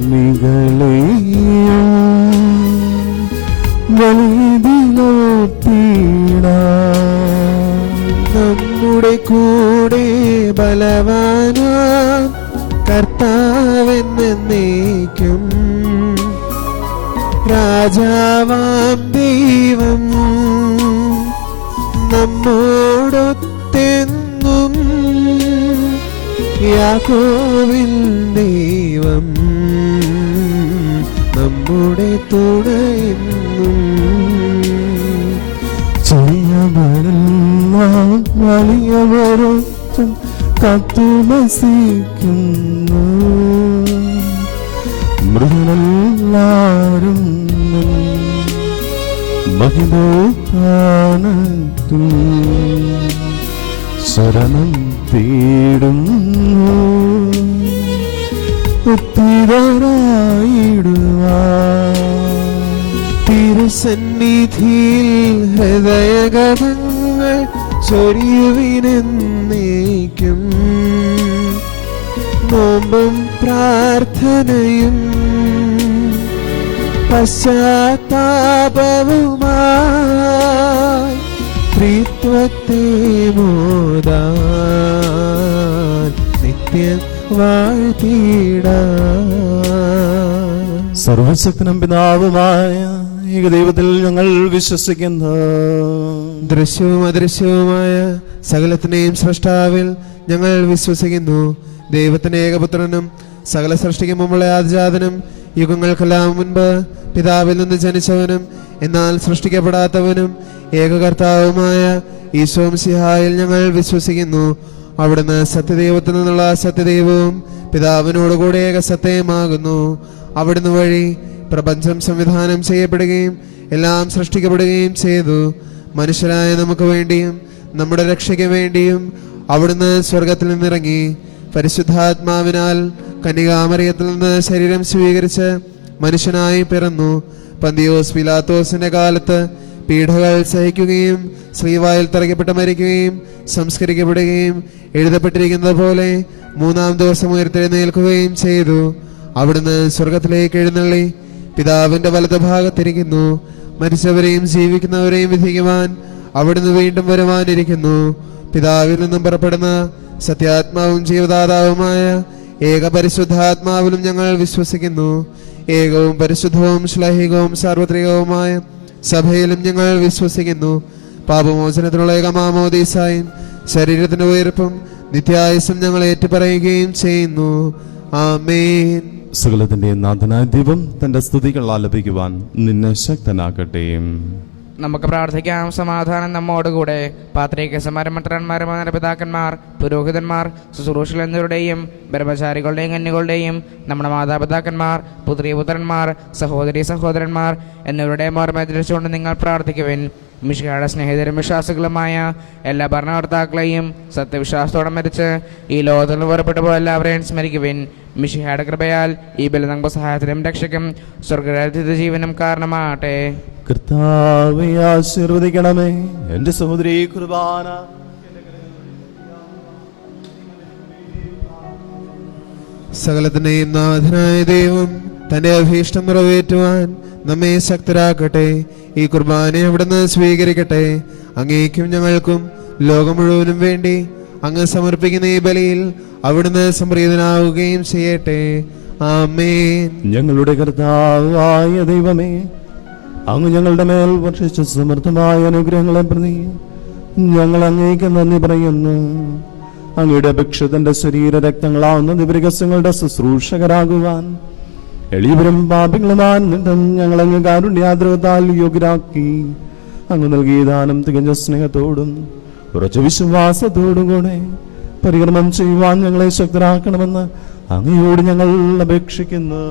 വലിയതിലോട്ടിടാം. നമ്മുടെ കൂടെ ബലവാനാ കർത്താവെന്നേക്കും രാജാവാം ദൈവം നമ്മോടൊത്തെന്നും യാക്കോബിൻ ദൈവം നമ്മുടെ തുണയെന്നും. ചെയ്യവരെല്ലാം വലിയവരൊത്തും കാത്തുവസിക്കുന്നു. മൃഗങ്ങളെല്ലാരും മഹിതോത്ഥാനത്തിൽ ശരണം തേടുന്നു. ഉത്തിരരായിടുവാൻ തിരുസന്നിധിയിൽ ഹൃദയഗതങ്ങൾ ചൊരിയുവിനെന്നേക്കും നോമ്പും പ്രാർത്ഥനയും പശ്ചാത്താപവുമായി ത്രിത്വത്തെ മോദാൻ നിത്യം വാഴ്ത്തിടാം. സർവശക്തനും പിതാവുമായ ഏകദൈവത്തിൽ ഞങ്ങൾ വിശ്വസിക്കുന്നു. ദൃശ്യവും അദൃശ്യവുമായ സകലത്തിനെയും സൃഷ്ടാവിൽ ഞങ്ങൾ വിശ്വസിക്കുന്നു. ദൈവത്തിന്റെ ഏകപുത്രനും സകല സൃഷ്ടിക്ക് മുമ്പുള്ള ആദിജാതനും യുഗങ്ങൾക്കെല്ലാം മുൻപ് പിതാവിൽ നിന്ന് ജനിച്ചവനും എന്നാൽ സൃഷ്ടിക്കപ്പെടാത്തവനും ഏകകർത്താവുമായ ഈശോ മിശിഹായിൽ ഞങ്ങൾ വിശ്വസിക്കുന്നു. അവിടുന്ന് സത്യദൈവത്തിൽ നിന്നുള്ള സത്യദൈവവും പിതാവിനോടുകൂടി ഏക സത്യമാകുന്നു. അവിടുന്ന് വഴി പ്രപഞ്ചം സംവിധാനം ചെയ്യപ്പെടുകയും എല്ലാം സൃഷ്ടിക്കപ്പെടുകയും ചെയ്തു. മനുഷ്യരായ നമുക്ക് വേണ്ടിയും നമ്മുടെ രക്ഷയ്ക്ക് വേണ്ടിയും അവിടുന്ന് സ്വർഗത്തിൽ നിന്നിറങ്ങി പരിശുദ്ധാത്മാവിനാൽ കന്യകാമറിയത്തിൽ നിന്ന് ശരീരം സ്വീകരിച്ച് മനുഷ്യനായി പിറന്നു. പന്തിയോസ് പിലാത്തോസിന്റെ കാലത്ത് പീഡകൾ സഹിക്കുകയും ശ്രീവായിൽ തറയ്ക്കപ്പെട്ട് മരിക്കുകയും സംസ്കരിക്കപ്പെടുകയും എഴുതപ്പെട്ടിരിക്കുന്നത് പോലെ മൂന്നാം ദിവസം ഉയർത്തെഴുന്നേൽക്കുകയും ചെയ്തു. അവിടുന്ന് സ്വർഗത്തിലേക്ക് എഴുന്നള്ളി പിതാവിന്റെ വലതുഭാഗത്തിരിക്കുന്നു. മരിച്ചവരെയും ജീവിക്കുന്നവരെയും വിധിക്കുവാൻ അവിടുന്ന് വീണ്ടും വരുവാനിരിക്കുന്നു. പിതാവിൽ നിന്നും പുറപ്പെടുന്ന സത്യാത്മാവും ജീവദാതാവുമായ ഏക പരിശുദ്ധാത്മാവിലും ഞങ്ങൾ വിശ്വസിക്കുന്നു. ഏകവും പരിശുദ്ധവും ശ്ലൈഹികവും സാർവത്രികവുമായ സഭയിലും ഞങ്ങൾ വിശ്വസിക്കുന്നു. പാപമോചനത്തിനുള്ള ഏകമാമോദീസായും ശരീരത്തിന്റെ ഉയർപ്പും നിത്യായുസ്സും ഞങ്ങൾ ഏറ്റുപറയുകയും ചെയ്യുന്നു. ആമേൻ. സകലത്തിന്റെ നാഥനായ ദൈവം തന്റെ സ്തുതികൾ ആലപിക്കുവാൻ നിന്നെ ശക്തനാക്കട്ടെ. നമുക്ക് പ്രാർത്ഥിക്കാം. സമാധാനം നമ്മോടുകൂടെ. പാത്രീകസന്മാരും മന്ത്രന്മാരും പിതാക്കന്മാർ, പുരോഹിതന്മാർ, ശുശ്രൂഷകൾ എന്നിവരുടെയും ബ്രഹ്മചാരികളുടെയും കന്യകളുടെയും നമ്മുടെ മാതാപിതാക്കന്മാർ, പുത്രീപുത്രന്മാർ, സഹോദരി സഹോദരന്മാർ എന്നിവരുടെയും ഓർമ്മ നിങ്ങൾ പ്രാർത്ഥിക്കുവിൻ. മിശിഹായുടെ സ്നേഹിതരും വിശ്വാസികളുമായ എല്ലാ ഭരണകർത്താക്കളെയും സത്യവിശ്വാസത്തോടെ മരിച്ച് ഈ ലോകത്തിൽ നിന്ന് പുറപ്പെട്ടു പോയ എല്ലാവരെയും സ്മരിക്കുവിൻ. മിശിഹായുടെ കൃപയാൽ ഈ ബലി നമുക്ക് സഹായത്തിനും രക്ഷയ്ക്കും സ്വർഗരാജ്യത്തിന്റെ ജീവനും കാരണമാകട്ടെ. കർത്താവേ ആശീർവദിക്കണമേ. എന്റെ സഹോദരി കുർബാന സകലത്തിന്റെയും നാഥനായ ദൈവം തന്റെ അഭീഷ്ടം നിറവേറ്റുവാൻ നമ്മെ ശക്തരാക്കട്ടെ. ഈ കുർബാനയെ അവിടുന്ന് സ്വീകരിക്കട്ടെ. അങ്ങേക്കും ഞങ്ങൾക്കും ലോകം മുഴുവനും വേണ്ടി അങ്ങ് സമർപ്പിക്കുന്ന ഈ ബലിയിൽ അവിടുന്ന് സംപ്രീതനാവുകയും ചെയ്യട്ടെ. ആമേൻ. ഞങ്ങളുടെ കർത്താവായ ദൈവമേ, അങ്ങ് ഞങ്ങളുടെ മേൽ വർഷിച്ച സമൃദ്ധമായ അനുഗ്രഹങ്ങളെ പ്രതി ഞങ്ങൾ അങ്ങേക്ക് നന്ദി പറയുന്നു. അങ്ങയുടെ അപേക്ഷിതന്റെ ശരീര രക്തങ്ങളാവുന്ന ദിവ്യരഹസ്യങ്ങളുടെ ശുശ്രൂഷകരാകുവാൻ എളിയവരും പാപികളുമായ നിന്നും ഞങ്ങൾ അങ്ങ് കാരുണ്യാദ്രവത്താൽ യോഗ്യരാക്കി. അങ്ങ് നൽകിയ ദാനം തികഞ്ഞ സ്നേഹത്തോടും ഉറച്ച വിശ്വാസത്തോടും കൂടെ പരികർമ്മം ചെയ്യുവാൻ ഞങ്ങളെ ശക്തരാക്കണമെന്ന് അങ്ങയോട് ഞങ്ങൾ അപേക്ഷിക്കുന്നു.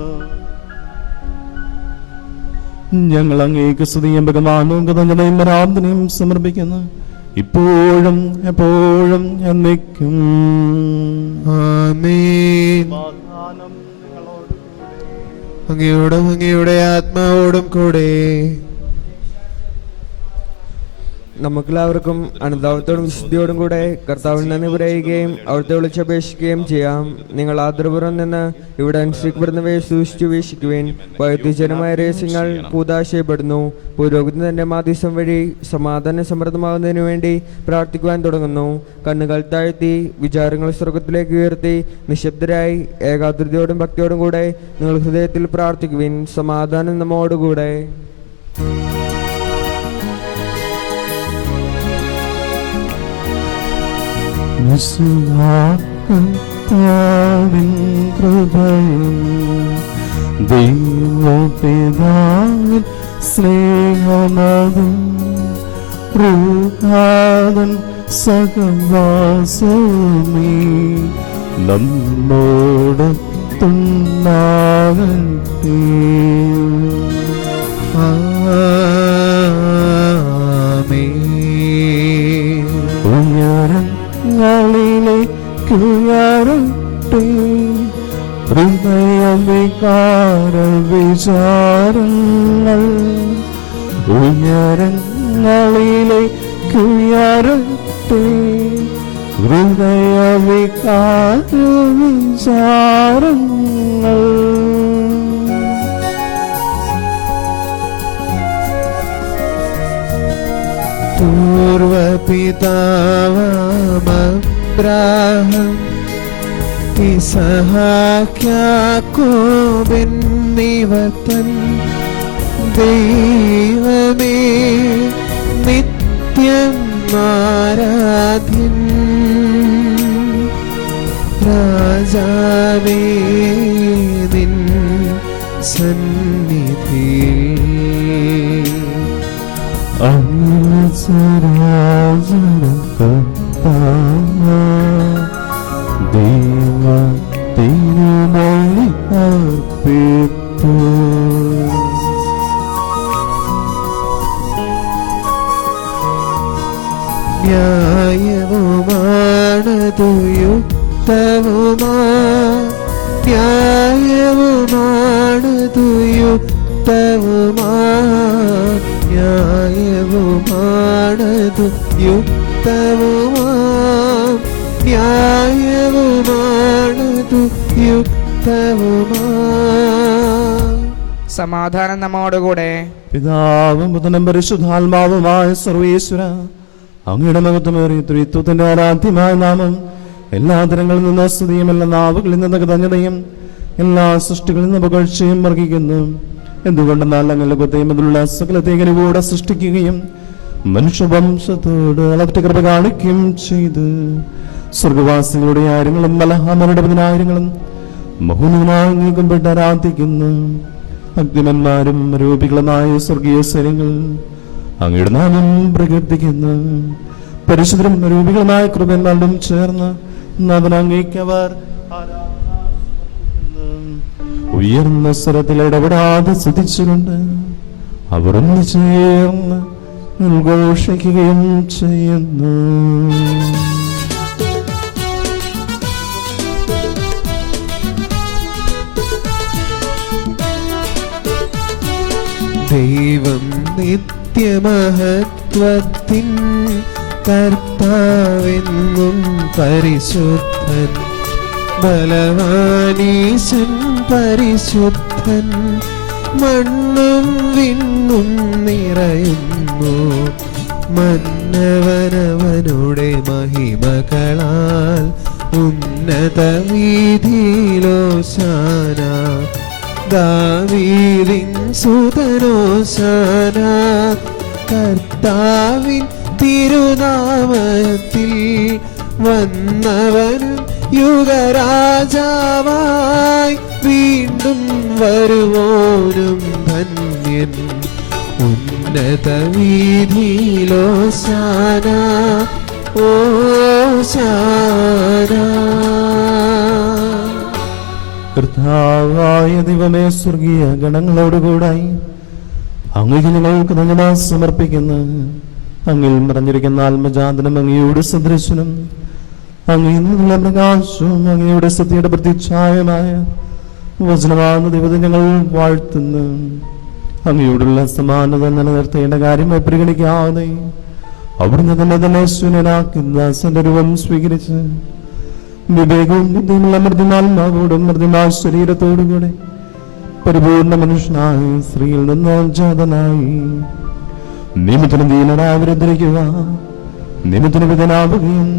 ഞങ്ങൾ അങ്ങേക്ക് സ്തുതിയും ബഹുമാനവും കൃതജ്ഞതയും ആരാധനയും സമർപ്പിക്കുന്നു, ഇപ്പോഴും എപ്പോഴും എന്നേക്കും. ആമേൻ. അങ്ങയോടും അങ്ങയുടെ ആത്മാവോടും കൂടെ. നമുക്കെല്ലാവർക്കും അനുതാപത്തോടും വിശുദ്ധിയോടും കൂടെ കർത്താവിൽ നന്ദി പറയുകയും അവിടുത്തെ വിളിച്ചപേക്ഷിക്കുകയും ചെയ്യാം. നിങ്ങൾ ആദരപുറം നിന്ന് ഇവിടെ അനുഷ്ഠിക്കപ്പെടുന്നവയെ സൂക്ഷിച്ചു വീക്ഷിക്കുവാൻ വൈദ്യുജനമായ രഹസ്യങ്ങൾ കൂതാശയപ്പെടുന്നു. പുരോഹിതൻ തന്റെ മാധ്യസ്ഥം വഴി സമാധാനം സമൃദ്ധമാകുന്നതിനു വേണ്ടി പ്രാർത്ഥിക്കുവാൻ തുടങ്ങുന്നു. കണ്ണുകൾ താഴ്ത്തി വിചാരങ്ങൾ സ്വർഗത്തിലേക്ക് ഉയർത്തി നിശബ്ദരായി ഏകാഗ്രതയോടും ഭക്തിയോടും കൂടെ നിങ്ങൾ ഹൃദയത്തിൽ പ്രാർത്ഥിക്കുവിൻ. സമാധാനം നമ്മോടുകൂടെ. ദൈവപിതാവിൻ സ്നേഹമതും റൂഹാദൻ സഹവാസമേ നമ്മോടൊത്തുണ്ടാകട്ടെ. ഉയരങ്ങളിലേക്കുയരട്ടെ ഹൃദയവികാര വിചാരങ്ങൾ ഉയരങ്ങളിലേക്കുയരട്ടെ ഹൃദയവികാരവിചാരങ്ങൾ. പൂർവപിതാവാമബ്രാഹം ഇസഹാക്യാക്കോബെന്നിവർ തൻ ദൈവമേ നിത്യം ആരാധ്യൻ. രാജാവേ നിൻ സന്നിധിയിൽ ദൈവത്തിനുമൊഴി അർപ്പിപ്പൂ. ന്യായവുമാണതു യുക്തവുമാ ന്യായവുമാണതു യുക്തവുമാ ന്യായവുമാണതു യുക്തവുമാ ന്യായവുമാണതു യുക്തവുമാ. സമാധാനം നമ്മോടുകൂടെ. പിതാവും പുത്രനും പരിശുദ്ധാത്മാവുമായ സർവേശ്വര, അങ്ങയുടെ മഹത്വമേറിയ ത്രിത്വത്തിന്റെ ആരാധ്യമായ നാമം എല്ലാ തരങ്ങളിൽ നിന്ന് സ്തുതിയും എല്ലാ നാവുകളിൽ നിന്ന് കൃതജ്ഞതയും എല്ലാ സൃഷ്ടികളിൽ നിന്ന് പുകഴ്ചയും വർഗിക്കുന്നു. എന്തുകൊണ്ടെന്നാൽ അങ്ങയുടെ കൊത്തയും അതിലുള്ള സകലത്തേക്കും കൂടെ സൃഷ്ടിക്കുകയും മനുഷ്യവംശത്തോട് അളവറ്റ കൃപ കാണിക്കുകയും ചെയ്ത് സ്വർഗവാസികളുടെ ആയിരങ്ങളും മലഹാമരുടെ 10,000 മഹോന്നതമായി നീക്കപ്പെട്ട് ആരാധിക്കുന്നു. അഗ്നിമന്മാരും രൂപികളുമായ സ്വർഗീയ സൈന്യങ്ങൾ അങ്ങയുടെ നാമം പ്രകീർത്തിക്കുന്നു. പരിശുദ്ധരും രൂപികളുമായ കൃപന്മാരും ചേർന്ന് നാഥൻ അങ്ങേക്കവർ ഉയർന്ന സ്വരത്തിൽ ഇടപെടാതെ സ്തുതിച്ചുകൊണ്ട് അവർ ഒന്ന് ചേർന്ന് ഉദ്ഘോഷിക്കുകയും ചെയ്യുന്നു. ദൈവം നിത്യമഹത്വത്തിൻ കർത്താവെന്നും പരിശുദ്ധൻ ബലവാനീശൻ പരിശുദ്ധൻ മണ്ണും വിണ്ണും നിറയുന്നു മന്നവനവനുടെ മഹിമകളാൽ ഉന്നത വീതിയിലോശാന ദാവീദിൻ സുതനോശാന കർത്താവിൻ തിരുനാമത്തിൽ വന്നവനും യുഗരാജാവായി വീണ്ടും വരുവോനും ധന്യൻ ഉന്നത വീതിയിലോശാന ഓശാന. കർത്താവായ ദൈവമേ, സ്വർഗീയ ഗണങ്ങളോടുകൂടായി അങ്ങേക്ക് ഞങ്ങൾക്ക് നന്ദി സമർപ്പിക്കുന്നു. അങ്ങിൽ മറഞ്ഞിരിക്കുന്ന ആത്മജാതനും അങ്ങയുടെ സദൃശനും അങ്ങയിൽ നിന്നുള്ള പ്രകാശവും അങ്ങയുടെ സത്യയുടെ പ്രതിച്ഛായമായ വചനമാകുന്ന ദൈവത്തെ ഞങ്ങൾ വാഴ്ത്തുന്നു. അങ്ങയോടുള്ള സമാനത നിലനിർത്തേണ്ട കാര്യമായി പരിഗണിക്കാതെ അവിടുന്ന് തന്നെ ശൂന്യനാക്കുന്ന സന്ദർഭം സ്വീകരിച്ച് വിവേകവും ബുദ്ധിയുമുള്ള മൃദുമാത്മാവോടും മൃദുമാ ശരീരത്തോടുകൂടെ പരിപൂർണ മനുഷ്യനായി സ്ത്രീയിൽ നിന്ന് ജാതനായി നിമിത്തിന് ദീനനാവരുദ്ധരിക്കുക, നിമിത്തിന് വിധനാവുകയും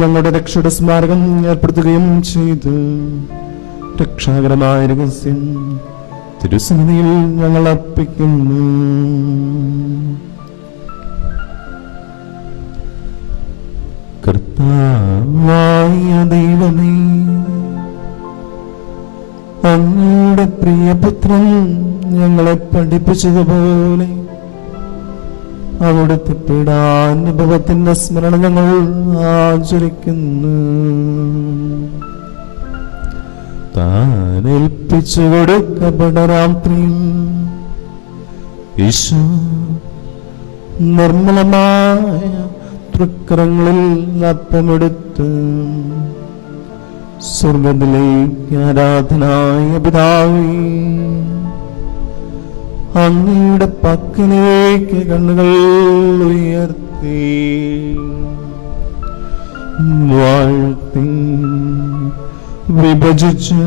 ഞങ്ങളുടെ രക്ഷയുടെ സ്മാരകം ഏർപ്പെടുത്തുകയും ചെയ്ത് രക്ഷാകരമായ രഹസ്യം തിരുസന്നിധിയിൽ ഞങ്ങൾ അർപ്പിക്കുന്നു. കർത്താവായ ദൈവമേ, അങ്ങയുടെ പ്രിയപുത്രൻ ഞങ്ങളെ പഠിപ്പിച്ചതുപോലെ അവിടുത്തെ പീഡാനുഭവത്തിന്റെ സ്മരണ ഞങ്ങൾ ആചരിക്കുന്നു. താൻ ഏൽപ്പിച്ചു കൊടുക്കപ്പെട്ട രാത്രിയിൽ ഈശോ നിർമ്മലമായ തൃക്കരങ്ങളിൽ അപ്പമെടുത്ത് സ്വർഗത്തിലേക്ക് ആരാധനായ പിതാവേ അങ്ങയുടെ പക്കലേക്ക് കണ്ണുകൾ ഉയർത്തി വാഴ്ത്തി വിഭജിച്ച്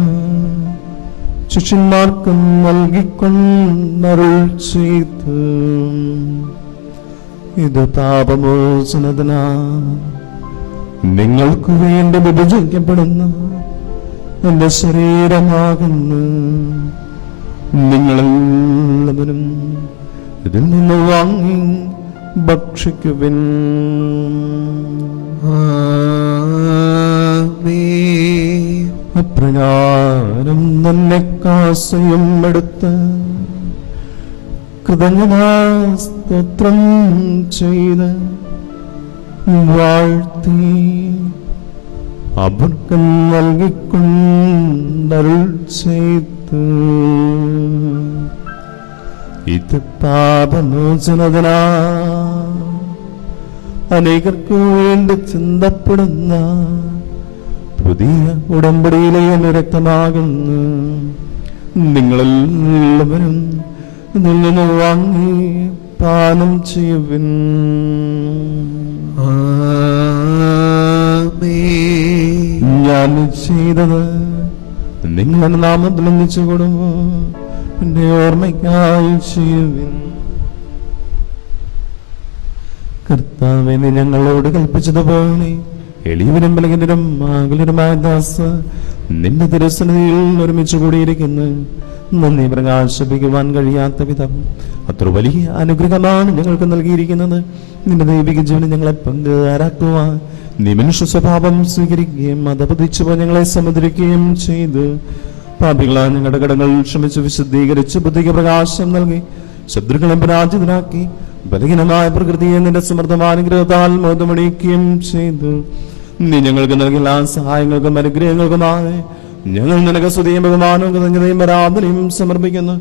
ശിഷ്യന്മാർക്ക് നൽകിക്കൊണ്ടരുൾ ചെയ്ത്, ഇത് പാപമോചനത്തിനാ നിങ്ങൾക്ക് വേണ്ടി വിഭജിക്കപ്പെടുന്ന എന്റെ ശരീരമാകുന്നു. നിങ്ങളെല്ലാവരും ഇതിൽ നിന്ന് വാങ്ങി ഭക്ഷിക്കുവിൻ. അപ്രകാരം തന്നെ കാസയും എടുത്ത് കൃതജ്ഞതാസ്തോത്രം ചെയ്ത് വാഴ്ത്തി അവർക്ക് നൽകിക്കൊണ്ടരുൾ ചെയ്ത്, ഇത് പാപമോചനത്തിനാ അനേകർക്ക് വേണ്ടി ചിന്തപ്പെടുന്ന പുതിയ ഉടമ്പടിയിലെ എന്റെ രക്തമാകുന്നു. നിങ്ങളെല്ലാവരും ഇതിൽ നിന്ന് വാങ്ങി പാനം ചെയ്യുവിൻ. ഞാൻ ചെയ്തത് നിങ്ങളുടെ നാമത്തിൽ ഒന്നിച്ചു കൊടുമ്പോ എന്റെ ഓർമ്മയ്ക്കായി ചെയ്യുവിൻ. കർത്താവിനെ ഞങ്ങളോട് കൽപ്പിച്ചതുപോലെ എളിയവരും ബലഹീനരും ആകുലരുമായ ദാസ നിന്റെ തിരുസന്നിധിയിൽ ഒരുമിച്ച് കൂടിയിരിക്കുന്നു. നന്ദി പ്രകാശിപ്പിക്കുവാൻ കഴിയാത്ത വിധം അത്ര വലിയ അനുഗ്രഹമാണ് ഞങ്ങൾക്ക് നൽകിയിരിക്കുന്നത്. നിന്റെ ദൈവിക ജീവനെ ഞങ്ങളെ പങ്കുകാരാക്കുവാൻ നീ മനുഷ്യ സ്വഭാവം സ്വീകരിക്കുകയും അതപതിച്ചു ഞങ്ങളെ സമുദ്രിക്കുകയും ചെയ്ത് പാപികളായ ഞങ്ങളുടെ കടങ്ങൾ ക്ഷമിച്ച് വിശുദ്ധീകരിച്ച് ബുദ്ധിക്ക് പ്രകാശം നൽകി ശത്രുക്കളെ പരാജിതനാക്കി ബലഹീനമായ പ്രകൃതിയെ നിന്റെ സമൃദ്ധമാനുഗ്രഹത്താൽ മോദമണിയിക്കുകയും ചെയ്തു. നീ ഞങ്ങൾക്ക് നൽകിയ സഹായങ്ങൾക്കും അനുഗ്രഹങ്ങൾക്കുമായി ഞങ്ങൾ നിനക്ക് സ്തുതിയും ബഹുമാനവും കൃതജ്ഞതയും ആരാധനയും സമർപ്പിക്കുന്നു,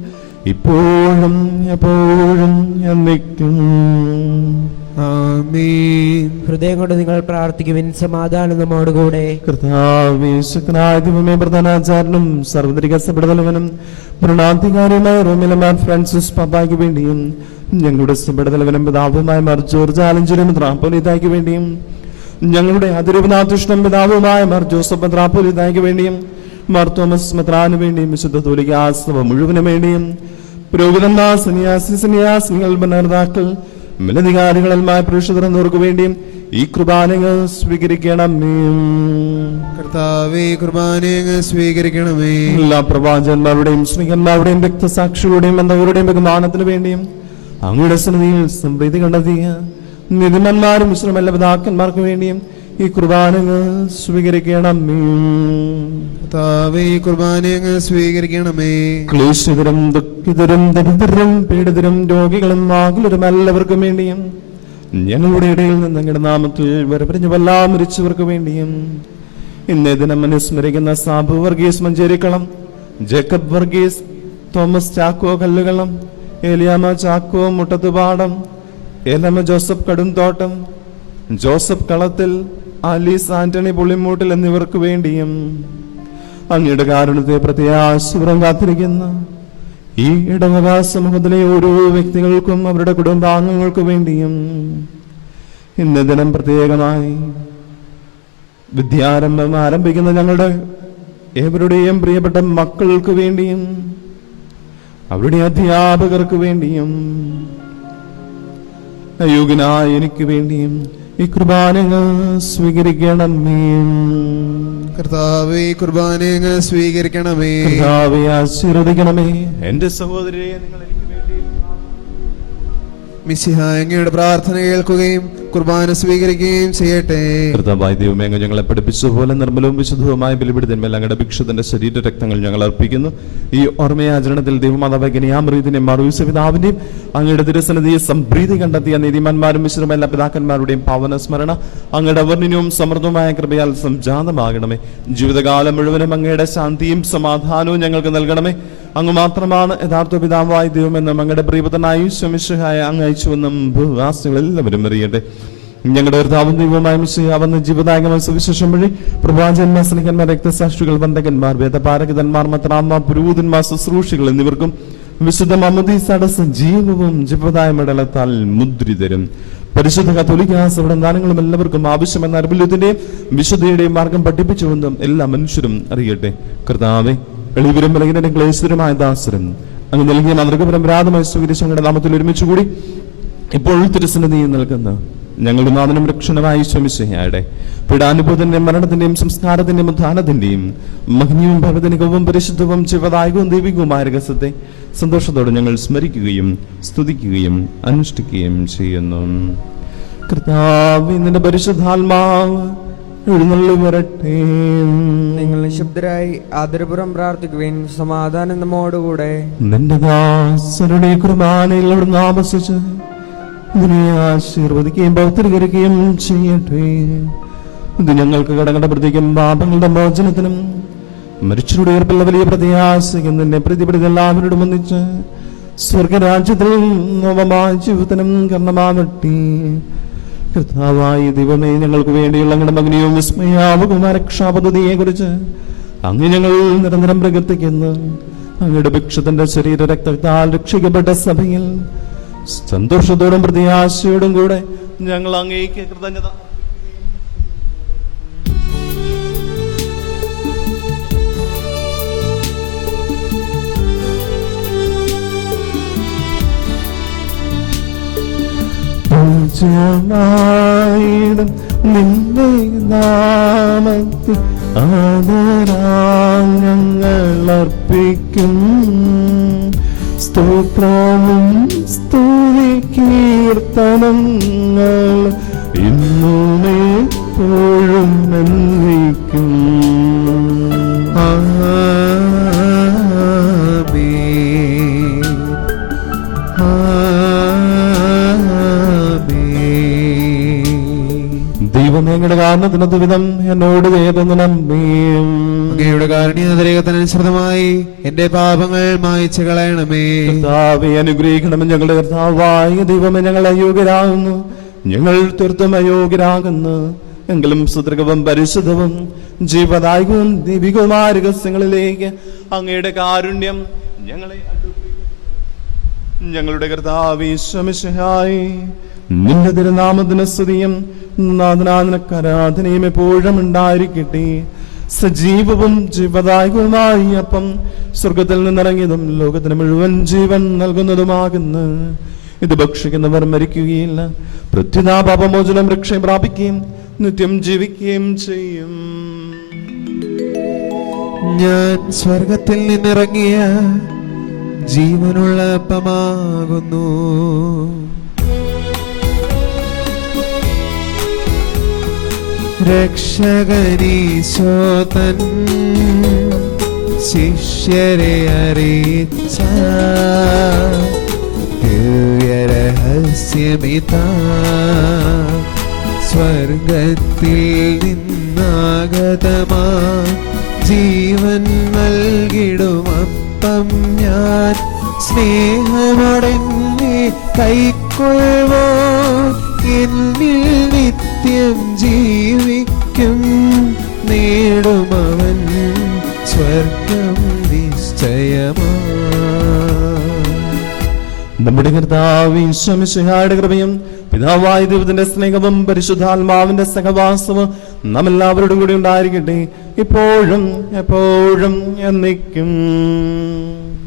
ഇപ്പോഴും എപ്പോഴും എന്നേക്കും. ആമേൻ. ഹൃദയം കൊണ്ട് നിങ്ങൾ പ്രാർത്ഥിക്കുവിൻ. സമാധാനം നമ്മോടുകൂടെ. കർത്താവേ, ശക്തനായ ദൈവമേ, പ്രധാനാചാര്യനും സർവ്വത്രിക സഭയുടെ ഭരണാധികാരിയുമായ റോമിലെ മാർ ഫ്രാൻസിസ് പാപ്പായ്ക്ക് വേണ്ടിയും ഞങ്ങളുടെ സഭയുടെ തലവനും പിതാവുമായ മാർ ജോർജ് ആലഞ്ചേരി മെത്രാപ്പൊലീത്തായ്ക്ക് വേണ്ടിയും ഞങ്ങളുടെ അതിരൂപനാഥുഷ്ണം പിതാവുമായ മാർ ജോസഫ് മെത്രാപ്പൊലീത്തായ്ക്ക് വേണ്ടിയും മാർ തോമസ് മെത്രാന് വേണ്ടിയും വിശുദ്ധ കത്തോലിക്കാ സഭ മുഴുവന് വേണ്ടിയും പുരോഹിതന്മാർ, സന്യാസികൾ, ഭരണകർത്താക്കൾ, മേലധികാരികളെല്ലാം പ്രേക്ഷിതർ എന്നിവർക്ക് വേണ്ടിയും ഈ കുർബാനകൾ സ്വീകരിക്കണമേ. കർത്താവേ, കുർബാനയെ സ്വീകരിക്കണമേ. എല്ലാ പ്രവാചകന്മാരുടെയും സ്ത്രീകന്മാരുടെയും രക്തസാക്ഷികളുടെയും ബന്ധവരുടെയും ബഹുമാനത്തിന് വേണ്ടിയും അങ്ങയുടെ സന്നിധിയിൽ സമൃദ്ധി കണ്ടെത്തിയ നിധിമന്മാരും മിശ്രമല്ല പിതാക്കന്മാർക്ക് വേണ്ടിയും ഈ കുർബാനകൾ സ്വീകരിക്കണമേ. കർത്താവേ, കുർബാനയെ സ്വീകരിക്കണമേ. ക്ലേശിതരും ദുഃഖിതരും ദരിദ്രരും പീഡിതരും രോഗികളും ആകുലരും എല്ലാവർക്കും വേണ്ടിയും ഞങ്ങളുടെ ഇടയിൽ നിന്ന് അങ്ങയുടെ നാമത്തിൽ വരപരിഞ്ഞു വല്ലാം മരിച്ചവർക്ക് വേണ്ടിയും ഇന്നേ ദിനം അനുസ്മരിക്കുന്ന സാബു വർഗീസ് മഞ്ചേരിക്കളം, ജേക്കബ് വർഗീസ്, തോമസ് ചാക്കോ കല്ലുകളം, ഏലിയാമ ചാക്കോ മുട്ടത്തുപാടം, ഏലമ്മ ജോസഫ് കടുംതോട്ടം, ജോസഫ് കളത്തിൽ, ആലീസ് ആന്റണി പുള്ളിമൂട്ടിൽ എന്നിവർക്ക് വേണ്ടിയും അങ്ങയുടെ കാരുണ്യത്തെ പ്രത്യാശപുരം കാത്തിരിക്കുന്ന ഈ ഇടവക സമൂഹത്തിലെ ഓരോ വ്യക്തികൾക്കും അവരുടെ കുടുംബാംഗങ്ങൾക്ക് വേണ്ടിയും ഇന്ന് ദിനം പ്രത്യേകമായി വിദ്യാരംഭം ആരംഭിക്കുന്ന ഞങ്ങളുടെ ഏവരുടെയും പ്രിയപ്പെട്ട മക്കൾക്ക് വേണ്ടിയും അവരുടെ അധ്യാപകർക്ക് വേണ്ടിയും അയോഗ്യനായ എനിക്ക് വേണ്ടിയും ഈ കുർബാനകൾ സ്വീകരിക്കണമേ. കർത്താവേ, കുർബാനയെ സ്വീകരിക്കണമേ. കർത്താവേ, ആശീർവദിക്കണമേ. എന്റെ സഹോദരരെ, നിങ്ങൾ എനിക്ക് വേണ്ടി മിശിഹാ അങ്ങയുടെ പ്രാർത്ഥന കേൾക്കുകയും കുർബാന സ്വീകരിക്കുകയും ചെയ്യട്ടെ. കർത്താവായ ദൈവമേ, അങ്ങ് ഞങ്ങളെ പഠിപ്പിച്ചതുപോലെ നിർമ്മലവും വിശുദ്ധവുമായ ബലിപീഠത്തിന്മേൽ അങ്ങയുടെ ഭിക്ഷുതന്റെ ശരീര രക്തങ്ങൾ ഞങ്ങൾ അർപ്പിക്കുന്നു. ഈ ഓർമ്മയാചരണത്തിൽ ദൈവമാതാവിനെയും മാറുവിസപിതാവിന്റെയും അങ്ങയുടെ തിരുസന്നിധിയെ സംപ്രീതി കണ്ടെത്തിയ നീതിമാന്മാരും വിശുദ്ധമായ എല്ലാ പിതാക്കന്മാരുടെയും പാവന സ്മരണ അങ്ങയുടെ വർണ്ണിനവും സമൃദ്ധമായ കൃപയാൽ സംജാതമാകണമേ. ജീവിതകാലം മുഴുവനും അങ്ങയുടെ ശാന്തിയും സമാധാനവും ഞങ്ങൾക്ക് നൽകണമേ. അങ്ങ് മാത്രമാണ് യഥാർത്ഥ പിതാവായ ദൈവമെന്നും അങ്ങയുടെ പ്രിയപുത്രനായ ഈശോമിശിഹായ അങ്ങ് അയച്ചുവെന്നും ഭൂവാസികൾ എല്ലാവരും അറിയട്ടെ. ഞങ്ങളുടെ കർത്താവും ദൈവവുമായ മിശിഹാ വന്ന ജീവദായകമായ സുവിശേഷം വഴി പ്രവാചകന്മാർ, സ്നേഹിതന്മാർ, രക്തസാക്ഷികൾ, ബന്ധകന്മാർ, വേദപാരകിതന്മാർ, മെത്രാന്മാർ, പുരോഹിതന്മാർ, ശുശ്രൂഷികൾ എന്നിവർക്കും വിശുദ്ധ മാമോദീസയുടെ സജീവവും ജീവദായ മണ്ഡലത്താൽ മുദ്രിതരും പരിശുദ്ധ കത്തോലിക്കാ സഭകളും എല്ലാവർക്കും ആവശ്യമെന്ന അറിവിലുത്തിന്റെയും വിശുദ്ധിയുടെയും മാർഗം പഠിപ്പിച്ചുകൊണ്ടും എല്ലാ മനുഷ്യരും അറിയട്ടെ. കർത്താവെ, എളിവരും ബലഹീനരും ക്ലേശിതരുമായ ദാസരും അങ്ങ് നൽകിയ മാതൃകപരമ്പരാതമായി സ്വീകരിച്ച ഞങ്ങളുടെ നാമത്തിൽ ഒരുമിച്ച് കൂടി ഇപ്പോൾ തിരുസന്നിധിയിൽ നിൽക്കുന്ന ഞങ്ങളുടെ നാഥനും രക്ഷണമായ ഈശോമിശിഹായുടെ പീഡാനുഭവത്തിന്റെയും മരണത്തിന്റെയും സംസ്കാരത്തിന്റെയും ഉത്ഥാനത്തിന്റെയും മഹനീയവും ഭവതനികവും പരിശുദ്ധവും ജീവദായകവും ദൈവികവുമായ രഹസ്യത്തെ സന്തോഷത്തോടെ ഞങ്ങൾ സ്മരിക്കുകയും സ്തുതിക്കുകയും അനുഷ്ഠിക്കുകയും ചെയ്യുന്നു. കർത്താവേ, നിന്റെ പരിശുദ്ധാത്മാവ് എഴുന്നള്ളി വരട്ടെ. നിങ്ങൾ നിശബ്ദരായി ആദരപുരം പ്രാർത്ഥിക്കുവിൻ. സമാധാനം നമ്മോടുകൂടെ. നിന്റെ ദാസരുടെ കുർബാനയിൽ അവിടുന്ന് ആവസിച്ച് ഇതിനെ ആശീർവദിക്കുകയും പൗത്രീകരിക്കുകയും ചെയ്യട്ടെ. ഇത് ഞങ്ങൾക്ക് കടങ്ങളുടെ പ്രതിക്കും പാപങ്ങളുടെ മോചനത്തിനും മരിച്ചവരുടെ ഉയർപ്പുള്ള വലിയ പ്രത്യാശയ്ക്കും നിന്നെ പ്രതിപ്പെടുത്തി എല്ലാവരോടും ഒന്നിച്ച് സ്വർഗരാജ്യത്തിൽ നവമായ ജീവിതത്തിനും കാരണമാകട്ടെ. കർത്താവായ ദൈവമേ, ഞങ്ങൾക്ക് വേണ്ടിയുള്ള അങ്ങയുടെ മകനെയും വിസ്മയാവുകമായ രക്ഷാപദ്ധതിയെ കുറിച്ച് അങ്ങ് ഞങ്ങൾ നിരന്തരം പ്രകീർത്തിക്കുന്നു. അങ്ങയുടെ ഭിക്ഷത്തിന്റെ ശരീര രക്തത്താൽ രക്ഷിക്കപ്പെട്ട സഭയിൽ സന്തോഷത്തോടും പ്രത്യാശയോടും കൂടെ ഞങ്ങൾ അങ്ങേക്ക് കൃതജ്ഞത പൂജ്യമായിടും നിന്റെ നാമത്തിൽ ആദരാൽ ഞങ്ങൾ അർപ്പിക്കും. സ്തോത്രവും സ്തുതി കീർത്തനങ്ങൾ ഇന്നും എപ്പോഴും എന്നേക്കും. ദൈവമേങ്ങളുടെ കാരണത്തിനൊത്ത വിധം എന്നോട് വേദനയും അങ്ങയുടെ കാരുണ്യതരകത്തിനനുസൃതമായി എന്റെ പാപങ്ങൾ മായ്ച്ചു കളയണമേ. കർത്താവേ, അനുഗ്രഹിക്കണമെന്ന് ഞങ്ങളുടെ കർത്താവായ ദൈവമേ, ഞങ്ങൾ അയോഗ്യരാകുന്നു, ഞങ്ങൾ തീർത്തും അയോഗ്യരാകുന്നു. എങ്കിലും സുദൃഢവും പരിശുദ്ധവും ജീവദായകവും ദൈവികവുമായ രഹസ്യങ്ങളിലേക്ക് അങ്ങയുടെ കാരുണ്യം ഞങ്ങളെ അടുപ്പിക്കുന്നു. ഞങ്ങളുടെ കർത്താവേ ഈശോമിശിഹായേ, നിന്റെ തിരുനാമത്തിന് സ്തുതിയും നാഥനാഥനക്ക് ആരാധനയും എപ്പോഴും ഉണ്ടായിരിക്കട്ടെ. സജീവവും ജീവദായകവുമായ അപ്പം സ്വർഗത്തിൽ നിന്നിറങ്ങിയതും ലോകത്തിന് മുഴുവൻ ജീവൻ നൽകുന്നതുമാകുന്നു. ഇത് ഭക്ഷിക്കുന്നവർ മരിക്കുകയില്ല, പ്രത്യുതാ പാപമോചനം രക്ഷ പ്രാപിക്കുകയും നിത്യം ജീവിക്കുകയും ചെയ്യും. ഞാൻ സ്വർഗത്തിൽ നിന്നിറങ്ങിയ ജീവനുള്ള അപ്പമാകുന്നു. രക്ഷകനീശോതൻ ശിഷ്യരെ അറിയിച്ച ദിവ്യരഹസ്യമിതാ, സ്വർഗത്തിൽ നിന്നാഗതമാ ജീവൻ നൽകിടുമപ്പം ഞാൻ സ്നേഹമോടെന്നെ കൈക്കൊള്ളുവോ, എന്നിൽ നിത്യം ജീവിക്കും, നേടുമവൻ സ്വർഗം നിശ്ചയമാ. നമ്മുടെ കർത്താവ് ഈശോമിശിഹായുടെ കൃപയും പിതാവായ ദൈവത്തിന്റെ സ്നേഹവും പരിശുദ്ധാത്മാവിന്റെ സഹവാസവും നാം എല്ലാവരോടും കൂടി ഉണ്ടായിരിക്കട്ടെ, ഇപ്പോഴും എപ്പോഴും എന്നേക്കും.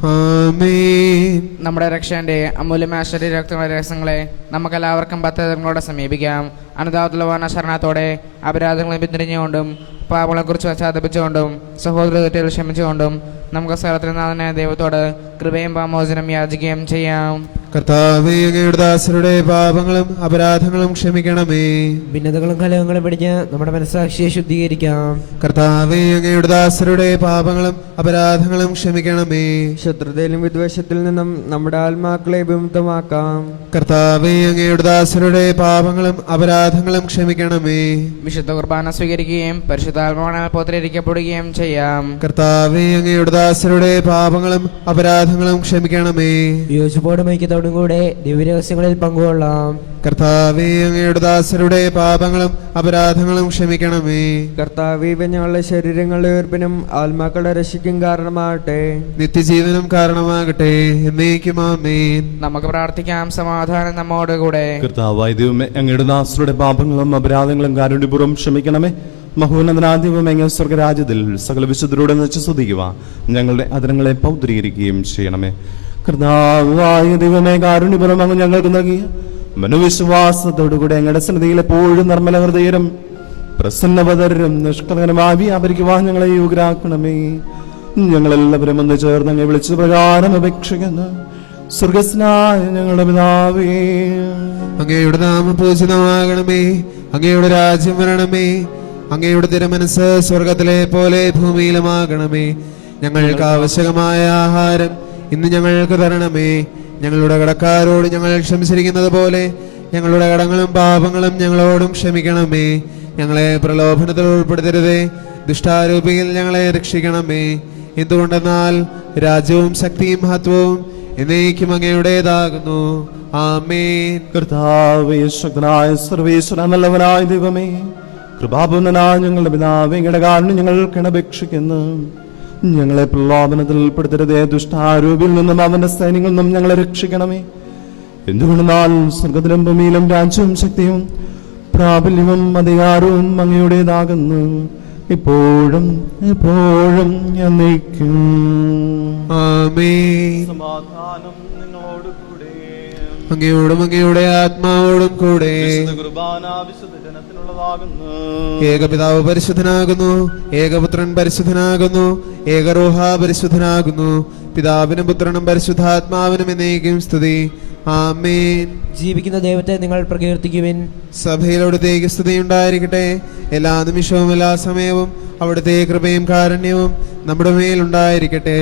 ആമേൻ. നമ്മുടെ രക്ഷന്റെ അമൂല്യമായ ശരീരരക്തങ്ങളുടെ രഹസ്യങ്ങളെ നമുക്കെല്ലാവർക്കും ഭക്തജനങ്ങളോടെ സമീപിക്കാം. അനുതാപത്തിലുവാന ശരണത്തോടെ അപരാധങ്ങളെ പിന്തിരിഞ്ഞുകൊണ്ടും പാപങ്ങളെക്കുറിച്ച് പശ്ചാത്തപിച്ചുകൊണ്ടും സഹോദര തെറ്റുകൾ ക്ഷമിച്ചുകൊണ്ടും നമുക്ക് സകലത്തിനാഥനായ ദൈവത്തോട് കൃപയും പാമോചനം യാചിക്കുകയും ചെയ്യാം. കർത്താവേ, അങ്ങയുടെ ദാസരുടെ പാപങ്ങളും അപരാധങ്ങളും ക്ഷമിക്കണമേ. ഭിന്നതകളും കലഹങ്ങളും പിടിഞ്ഞ് നമ്മുടെ മനസ്സാക്ഷിയെ ശുദ്ധീകരിക്കാം. കർത്താവേ, അങ്ങയുടെ ദാസരുടെ പാപങ്ങളും അപരാധങ്ങളും ക്ഷമിക്കണമേ. ശത്രുതയിലും വിദ്വേഷത്തിൽ നിന്നും നമ്മുടെ ആത്മാക്കളെ വിമുക്തമാക്കാം. കർത്താവേ, അങ്ങയുടെ ദാസരുടെ പാപങ്ങളും അപരാധങ്ങളും ക്ഷമിക്കണമേ. വിശുദ്ധ കുർബാന സ്വീകരിക്കുകയും പരിശുദ്ധാത്മാവിനാൽ പോത്രീകരിക്കപ്പെടുകയും ചെയ്യാം. കർത്താവേ, അങ്ങയുടെ ദാസരുടെ പാപങ്ങളും അപരാധങ്ങളും ക്ഷമിക്കണമേ. യോജിപ്പോടും ഐക്യത്തോടും വിശുദ്ധിയോടും കൂടെ ദിവ്യരഹസ്യങ്ങളിൽ പങ്കുകൊള്ളാം. കർത്താവേ, അങ്ങയുടെ ദാസരുടെ പാപങ്ങളും അപരാധങ്ങളും ക്ഷമിക്കണമേ. കർത്താവേ, ഇവ ഞങ്ങളുടെ ശരീരങ്ങളുടെ ഉയർപ്പിനും ആത്മാക്കളുടെ രക്ഷയ്ക്കും കാരണമാകട്ടെ. നിത്യജീവനം കാരണമാകട്ടെ. എന്നേക്കും ആമേൻ. നമുക്ക് പ്രാർത്ഥിക്കാം. സമാധാനം നമ്മോടുകൂടെ. കർത്താവായ ദൈവമേ, അങ്ങയുടെ ദാസരുടെ പാപങ്ങളും അപരാധങ്ങളും കാരുണ്യപൂർവ്വം ക്ഷമിക്കണമേ. മഹോന്നതനാധിപം അങ്ങ് സ്വർഗരാജ്യത്തിൽ സകല വിശുദ്ധരോടെ വെച്ച് സ്തുതിക്കുക. ഞങ്ങളുടെ അതിരങ്ങളെ പൗത്രീകരിക്കുകയും ചെയ്യണമേ. കർത്താവായ ദൈവമേ, കാരുണ്യപൂർവ്വം അങ്ങ് ഞങ്ങൾക്ക് നൽകിയ മനോവിശ്വാസത്തോടുകൂടി അങ്ങയുടെ സന്നിധിയിൽ എപ്പോഴും നിർമ്മല ഹൃദയരും പ്രസന്നവതരും നിഷ്കളങ്കരമായി വ്യാപരിക്കുവാൻ ഞങ്ങളെ യോഗ്യരാക്കണമേ. ഞങ്ങളെല്ലാവരും ഒന്ന് ചേർന്ന് അങ്ങ് വിളിച്ച പ്രകാരം അപേക്ഷിക്കുന്നു. സ്വർഗസ്നായ ഞങ്ങളുടെ പിതാവേ, അങ്ങയുടെ നാമം പൂജിതമാകണമേ. അങ്ങയുടെ രാജ്യം വരണമേ. അങ്ങയുടെ തിരുമനസ് സ്വർഗത്തിലെ പോലെ ഭൂമിയിലുമാകണമേ. ഞങ്ങൾക്ക് ആവശ്യകമായ ആഹാരം ഇന്ന് ഞങ്ങൾക്ക് തരണമേ. ഞങ്ങളുടെ കടക്കാരോട് ഞങ്ങൾ ക്ഷമിച്ചിരിക്കുന്നത് പോലെ ഞങ്ങളുടെ കടങ്ങളും പാപങ്ങളും ഞങ്ങളോടും ക്ഷമിക്കണമേ. ഞങ്ങളെ പ്രലോഭനത്തിൽ ഉൾപ്പെടുത്തരുതേ, ദുഷ്ടാരൂപിയിൽ ഞങ്ങളെ രക്ഷിക്കണമേ. എന്തുകൊണ്ടെന്നാൽ രാജ്യവും ശക്തിയും മഹത്വവും എന്നേക്കും അങ്ങയുടേതാകുന്നു. ആമേൻ. കർത്താവേ, ശക്തനായ സർവേശ്വര, നല്ലവനായ ദൈവമേ, കൃപാപൂർണനായ ഞങ്ങളുടെ പിതാവേ, അങ്ങയുടെ കാരുണ്യം ഞങ്ങൾ കിണപേക്ഷിക്കുന്നു. ഞങ്ങളെ പ്രലോഭനത്തിൽ ഉൾപ്പെടുത്തരുതേ, ദുഷ്ടാരൂപിൽ നിന്നും അവന്റെ സൈന്യങ്ങളിൽ നിന്നും ഞങ്ങളെ രക്ഷിക്കണമേ. എന്തുകൊണ്ടെന്നാൽ സ്വർഗത്തിലും ഭൂമിയിലും രാജ്യവും ശക്തിയും പ്രാബല്യവും അധികാരവും അങ്ങയുടേതാകുന്നു, ഇപ്പോഴും എപ്പോഴും എന്നേക്കും. ആമേൻ. സമാധാനം നിങ്ങളോടുകൂടെ. അങ്ങയോടും അങ്ങയുടെ ആത്മാവോടും കൂടെ. കുർബാന വിശുദ്ധ ജനത്തിനുള്ളതാകുന്നു. ഏകപിതാവ് പരിശുദ്ധനാകുന്നു, ഏകപുത്രൻ പരിശുദ്ധനാകുന്നു, ഏകറൂഹ പരിശുദ്ധനാകുന്നു. പിതാവിനും പുത്രനും പരിശുദ്ധാത്മാവിനും എന്നേക്കും സ്തുതി. ആമേൻ. ജീവിക്കുന്ന ദൈവത്തെ നിങ്ങൾ പ്രകീർത്തിക്കുവിൻ. സഭയിൽ അവിടുത്തേക്ക് സ്തുതിയുണ്ടായിരിക്കട്ടെ. എല്ലാ നിമിഷവും എല്ലാ സമയവും അവിടുത്തെ കൃപയും കാരുണ്യവും നമ്മുടെ മേലുണ്ടായിരിക്കട്ടെ.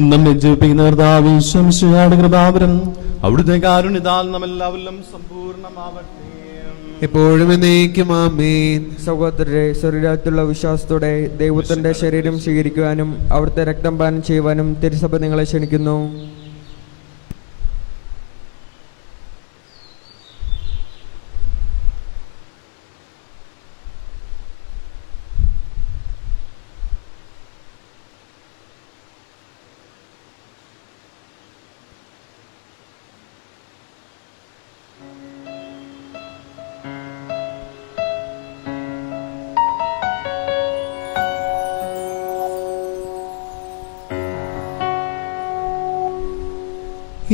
നമ്മെ ജീവിപ്പിക്കുന്ന കർത്താവേ, ശംശയുടെ കൃപാവരം അവിടുത്തെ കാരുണ്യത്താൽ നമ്മെല്ലാവരിലും സമ്പൂർണ്ണമാവട്ടെ. എപ്പോഴും എന്നേക്കും ആമേൻ. സഹോദരരെ, ശരീരത്തിലുള്ള വിശ്വാസത്തോടെ ദൈവത്തിന്റെ ശരീരം സ്വീകരിക്കുവാനും അവിടുത്തെ രക്തം പാനം ചെയ്യുവാനും തിരുസഭ നിങ്ങളെ ക്ഷണിക്കുന്നു.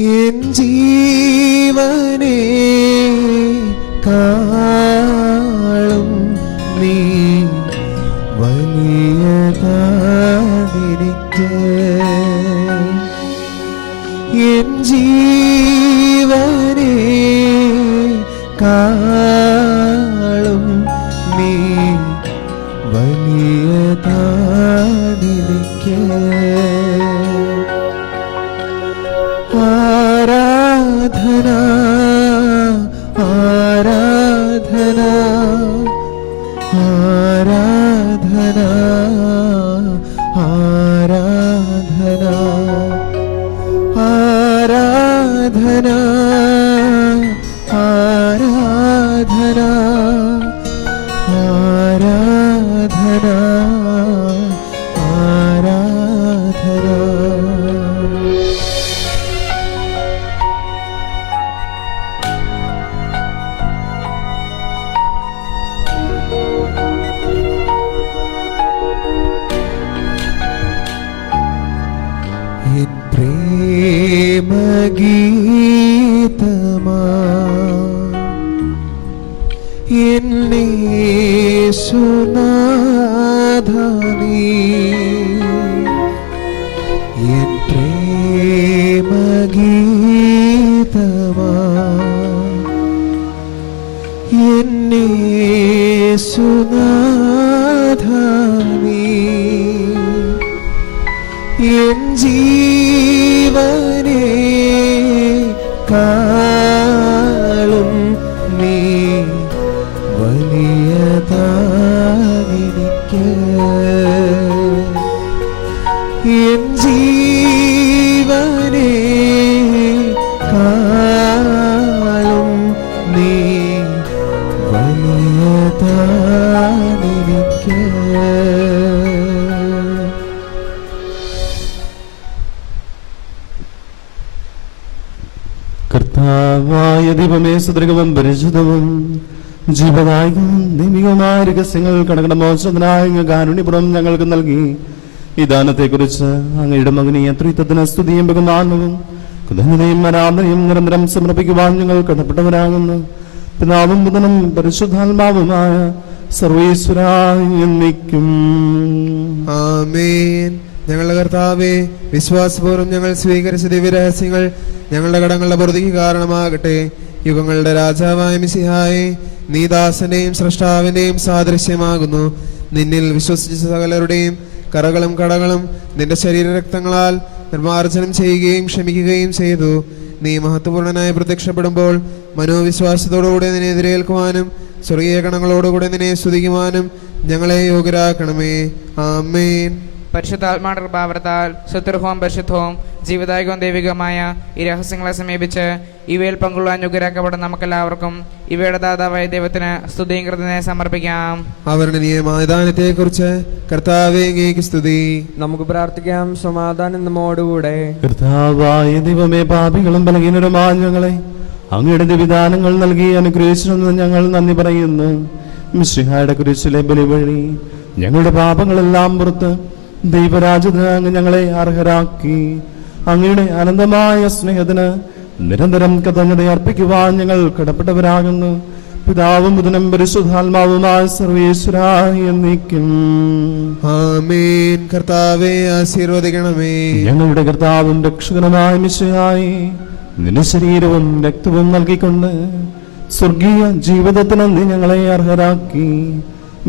എൻ ജീവനെ കാളും നീ വലിയതാണെനിക്ക്. എൻ ജീവനെ കാളും നീ വലിയതാണെനിക്ക്. ആരാധന ആരാധന ആരാധന ആരാധന ആരാധന ആരാധന ആരാധന ആരാധന. എൻ പ്രേമഗീതമാ എന്നേശുനാഥനീ. എൻ പ്രേമഗീതമാ എന്നേശുനാഥനീ. എൻ ജീവനെ കാളും നീ വലിയതാണെനിക്ക്. എൻ ജീവനെ കർത്താവായ ദൈവമേ, സുദൃഢവും പരിശുദ്ധവും ജീവദായകവും ദൈവികവുമായ രഹസ്യങ്ങൾ കടകട മോചനത്തിനായ കാരുണ്യപുറം ഞങ്ങൾക്ക് നൽകി ഈ ദാനത്തെക്കുറിച്ച് അങ്ങയുടെ മകനെ ത്രിത്വത്തിന് സ്തുതിയും ബഹുമാനവും കൃതജ്ഞതയും ആരാധനയും നിരന്തരം സമർപ്പിക്കുവാൻ ഞങ്ങൾ കടപ്പെട്ടവരാകുന്നു. പിതാവും പുത്രനും പരിശുദ്ധാത്മാവുമായ സർവീശ്വരായിരിക്കും. ആമേൻ. ഞങ്ങളുടെ കർത്താവേ, വിശ്വാസപൂർവ്വം ഞങ്ങൾ സ്വീകരിച്ച ദിവ്യരഹസ്യങ്ങൾ ഞങ്ങളുടെ കടങ്ങളുടെ പൊറുതിക്ക് കാരണമാകട്ടെ. യുഗങ്ങളുടെ രാജാവായ മിശിഹായെ, നീ ദാസന്റെയും സ്രഷ്ടാവിന്റെയും സാദൃശ്യമാകുന്നു. നിന്നിൽ വിശ്വസിച്ച സകലരുടെയും കറകളും കടകളും നിന്റെ ശരീരരക്തങ്ങളാൽ നിർമ്മാർജ്ജനം ചെയ്യുകയും ക്ഷമിക്കുകയും ചെയ്തു. നീ മഹത്വപൂർണനായി പ്രത്യക്ഷപ്പെടുമ്പോൾ മനോവിശ്വാസത്തോടുകൂടെ നിന്നെ എതിരേൽക്കുവാനും സ്വർഗീയ ഗണങ്ങളോടുകൂടെ നിന്നെ സ്തുതിക്കുവാനും ഞങ്ങളെ യോഗ്യരാക്കണമേ. ആമേൻ. പരിശുദ്ധാത്മാവിന്റെ കൃപാവരത്താൽ സുത്യർഹവും പരിശുദ്ധവും ജീവദായകവും ദൈവികമായ ഈ രഹസ്യങ്ങളെ സമീപിച്ച് ഇവയിൽ പങ്കുകൊള്ളാൻ യോഗ്യരാക്കപ്പെടുന്ന നമുക്കെല്ലാവർക്കും ഇവയുടെ ദാതാവായ ദൈവത്തിന് സ്തുതിയും കൃതജ്ഞതയും സമർപ്പിക്കാം. അവരുടെ നിയമദാനത്തെക്കുറിച്ച് കർത്താവേ, അങ്ങേക്ക് സ്തുതി. നമുക്ക് പ്രാർത്ഥിക്കാം. സമാധാനം നമ്മോടുകൂടെ. കർത്താവായ ദൈവമേ, പാപികളും ബലഹീനരുമായ ഞങ്ങളെ അങ്ങയുടെ വിധാനങ്ങൾ നൽകി അനുഗ്രഹിച്ചിരുന്ന ഞങ്ങൾ നന്ദി പറയുന്നു. മിശിഹായുടെ കുരിശിലെ ബലി വഴി ഞങ്ങളുടെ പാപങ്ങളെല്ലാം പുറത്ത് ദൈവരാജ്യത്തിന് അങ്ങ് ഞങ്ങളെ അർഹരാക്കി. അങ്ങയുടെ അനന്തമായ സ്നേഹത്തിന് നിരന്തരം കൃതജ്ഞത അർപ്പിക്കുവാൻ ഞങ്ങൾ കടപ്പെട്ടവരാകുന്നു. പിതാവും പുത്രനും പരിശുദ്ധാത്മാവുമായ സർവീശ്വരായി എന്നേക്കും. ആമേൻ. കർത്താവേ, ആശീർവദിക്കണമേ. ഞങ്ങളുടെ കർത്താവും രക്ഷകനുമായ മിശിഹായി, നിന്റെ ശരീരവും രക്തവും നൽകിക്കൊണ്ട് സ്വർഗീയ ജീവിതത്തിന് നീ ഞങ്ങളെ അർഹരാക്കി.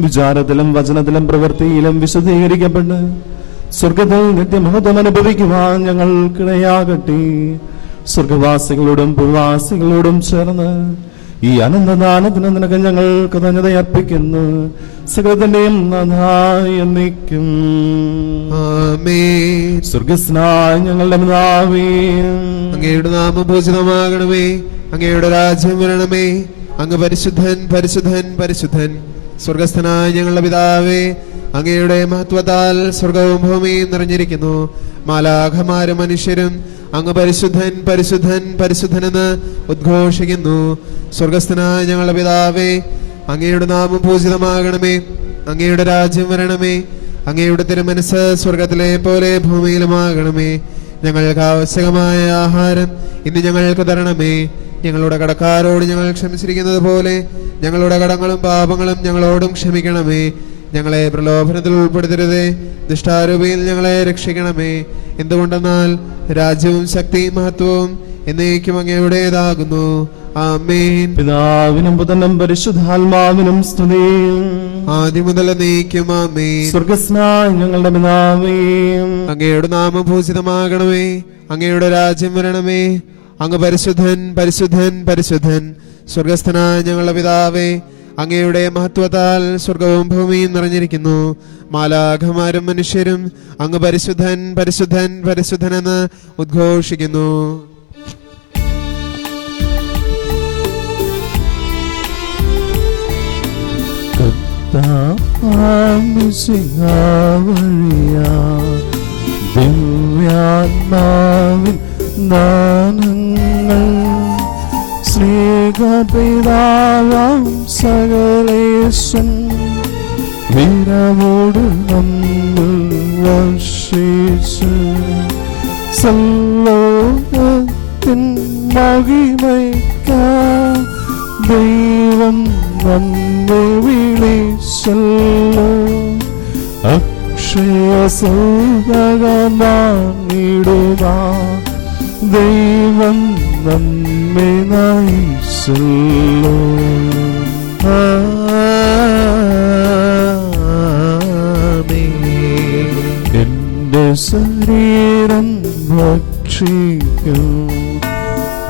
വിചാരത്തിലും വചനത്തിലും പ്രവൃത്തിയിലും വിശദീകരിക്കപ്പെട്ട് സ്വർഗത്തിൽ നിത്യമഹത്വം അനുഭവിക്കുവാൻ ഞങ്ങൾക്കിടയാകട്ടെ. സ്വർഗവാസികളോടും ഭൂവാസികളോടും ചേർന്ന് ഈ അനന്തദാനത്തിന് നിനക്ക് ഞങ്ങൾ കൃതജ്ഞത അർപ്പിക്കുന്നു. സകലത്തിന്റെയും നാഥായി എന്നേക്കും. ആമേൻ. സ്വർഗസ്നായ ഞങ്ങളുടെ പിതാവേ, അങ്ങയുടെ നാമം പൂജിതമാകണമേ. അങ്ങയുടെ രാജ്യം വരണമേ. അങ്ങ് പരിശുദ്ധൻ, പരിശുദ്ധൻ, പരിശുദ്ധൻ. സ്വർഗസ്ഥനായ ഞങ്ങളുടെ പിതാവേ, അങ്ങയുടെ മഹത്വത്താൽ സ്വർഗവും ഭൂമിയും നിറഞ്ഞിരിക്കുന്നു. മാലാഖമാരും മനുഷ്യരും അങ്ങ് പരിശുദ്ധൻ, പരിശുദ്ധൻ, പരിശുദ്ധനെന്ന് ഉദ്ഘോഷിക്കുന്നു. സ്വർഗസ്ഥനായ ഞങ്ങളുടെ പിതാവേ, അങ്ങയുടെ നാമം പൂജിതമാകണമേ. അങ്ങയുടെ രാജ്യം വരണമേ. അങ്ങയുടെ തിരുമനസ് സ്വർഗത്തിലെ പോലെ ഭൂമിയിലുമാകണമേ. ഞങ്ങൾക്ക് ആവശ്യകമായ ആഹാരം ഇന്ന് ഞങ്ങൾക്ക് തരണമേ. ഞങ്ങളുടെ കടക്കാരോട് ഞങ്ങൾ ക്ഷമിച്ചിരിക്കുന്നത് പോലെ ഞങ്ങളുടെ കടങ്ങളും പാപങ്ങളും ഞങ്ങളോടും ക്ഷമിക്കണമേ. ഞങ്ങളെ പ്രലോഭനത്തിൽ ഉൾപ്പെടുത്തരുതേ, ദുഷ്ടാരൂപിയിൽ ഞങ്ങളെ രക്ഷിക്കണമേ. എന്തുകൊണ്ടെന്നാൽ രാജ്യവും ശക്തിയും മഹത്വവും എന്നേക്കും അങ്ങയുടേതാകുന്നു. ആമേൻ. പിതാവിനും പുത്രനും പരിശുദ്ധാത്മാവിനും സ്തുതി. ആദ്യം മുതൽ എന്നേക്കും ആമേൻ. സ്വർഗസ്നായ ഞങ്ങളുടെ പിതാവേ, അങ്ങയുടെ നാമം പൂജിതമാകണമേ. അങ്ങയുടെ രാജ്യം വരണമേ. അങ്ങ് പരിശുദ്ധൻ, പരിശുദ്ധൻ, പരിശുദ്ധൻ. സ്വർഗസ്ഥനായ ഞങ്ങളുടെ പിതാവേ, അങ്ങയുടെ മഹത്വത്താൽ സ്വർഗവും ഭൂമിയും നിറഞ്ഞിരിക്കുന്നു. മാലാഖമാരും മനുഷ്യരും അങ്ങ് പരിശുദ്ധൻ, പരിശുദ്ധൻ, പരിശുദ്ധനെന്ന് ഉദ്ഘോഷിക്കുന്നു. ദിവ്യാത്മാവിൻ ദാനങ്ങൾ സ്നേഹപിതാവാം സകലേശൻ വീരമോട് നമ്മൾ വർഷിച്ച് സല്ലോകത്തിൻ മഹിമയ്ക്കായി ദൈവം നമ്മെ വിളിച്ചല്ലോ. അക്ഷയ സൗഭാഗ്യമാണിടുക ദൈവം നമ്മെ നയിച്ചല്ലോ. എന്റെ ശരീരം ഭക്ഷിക്കും,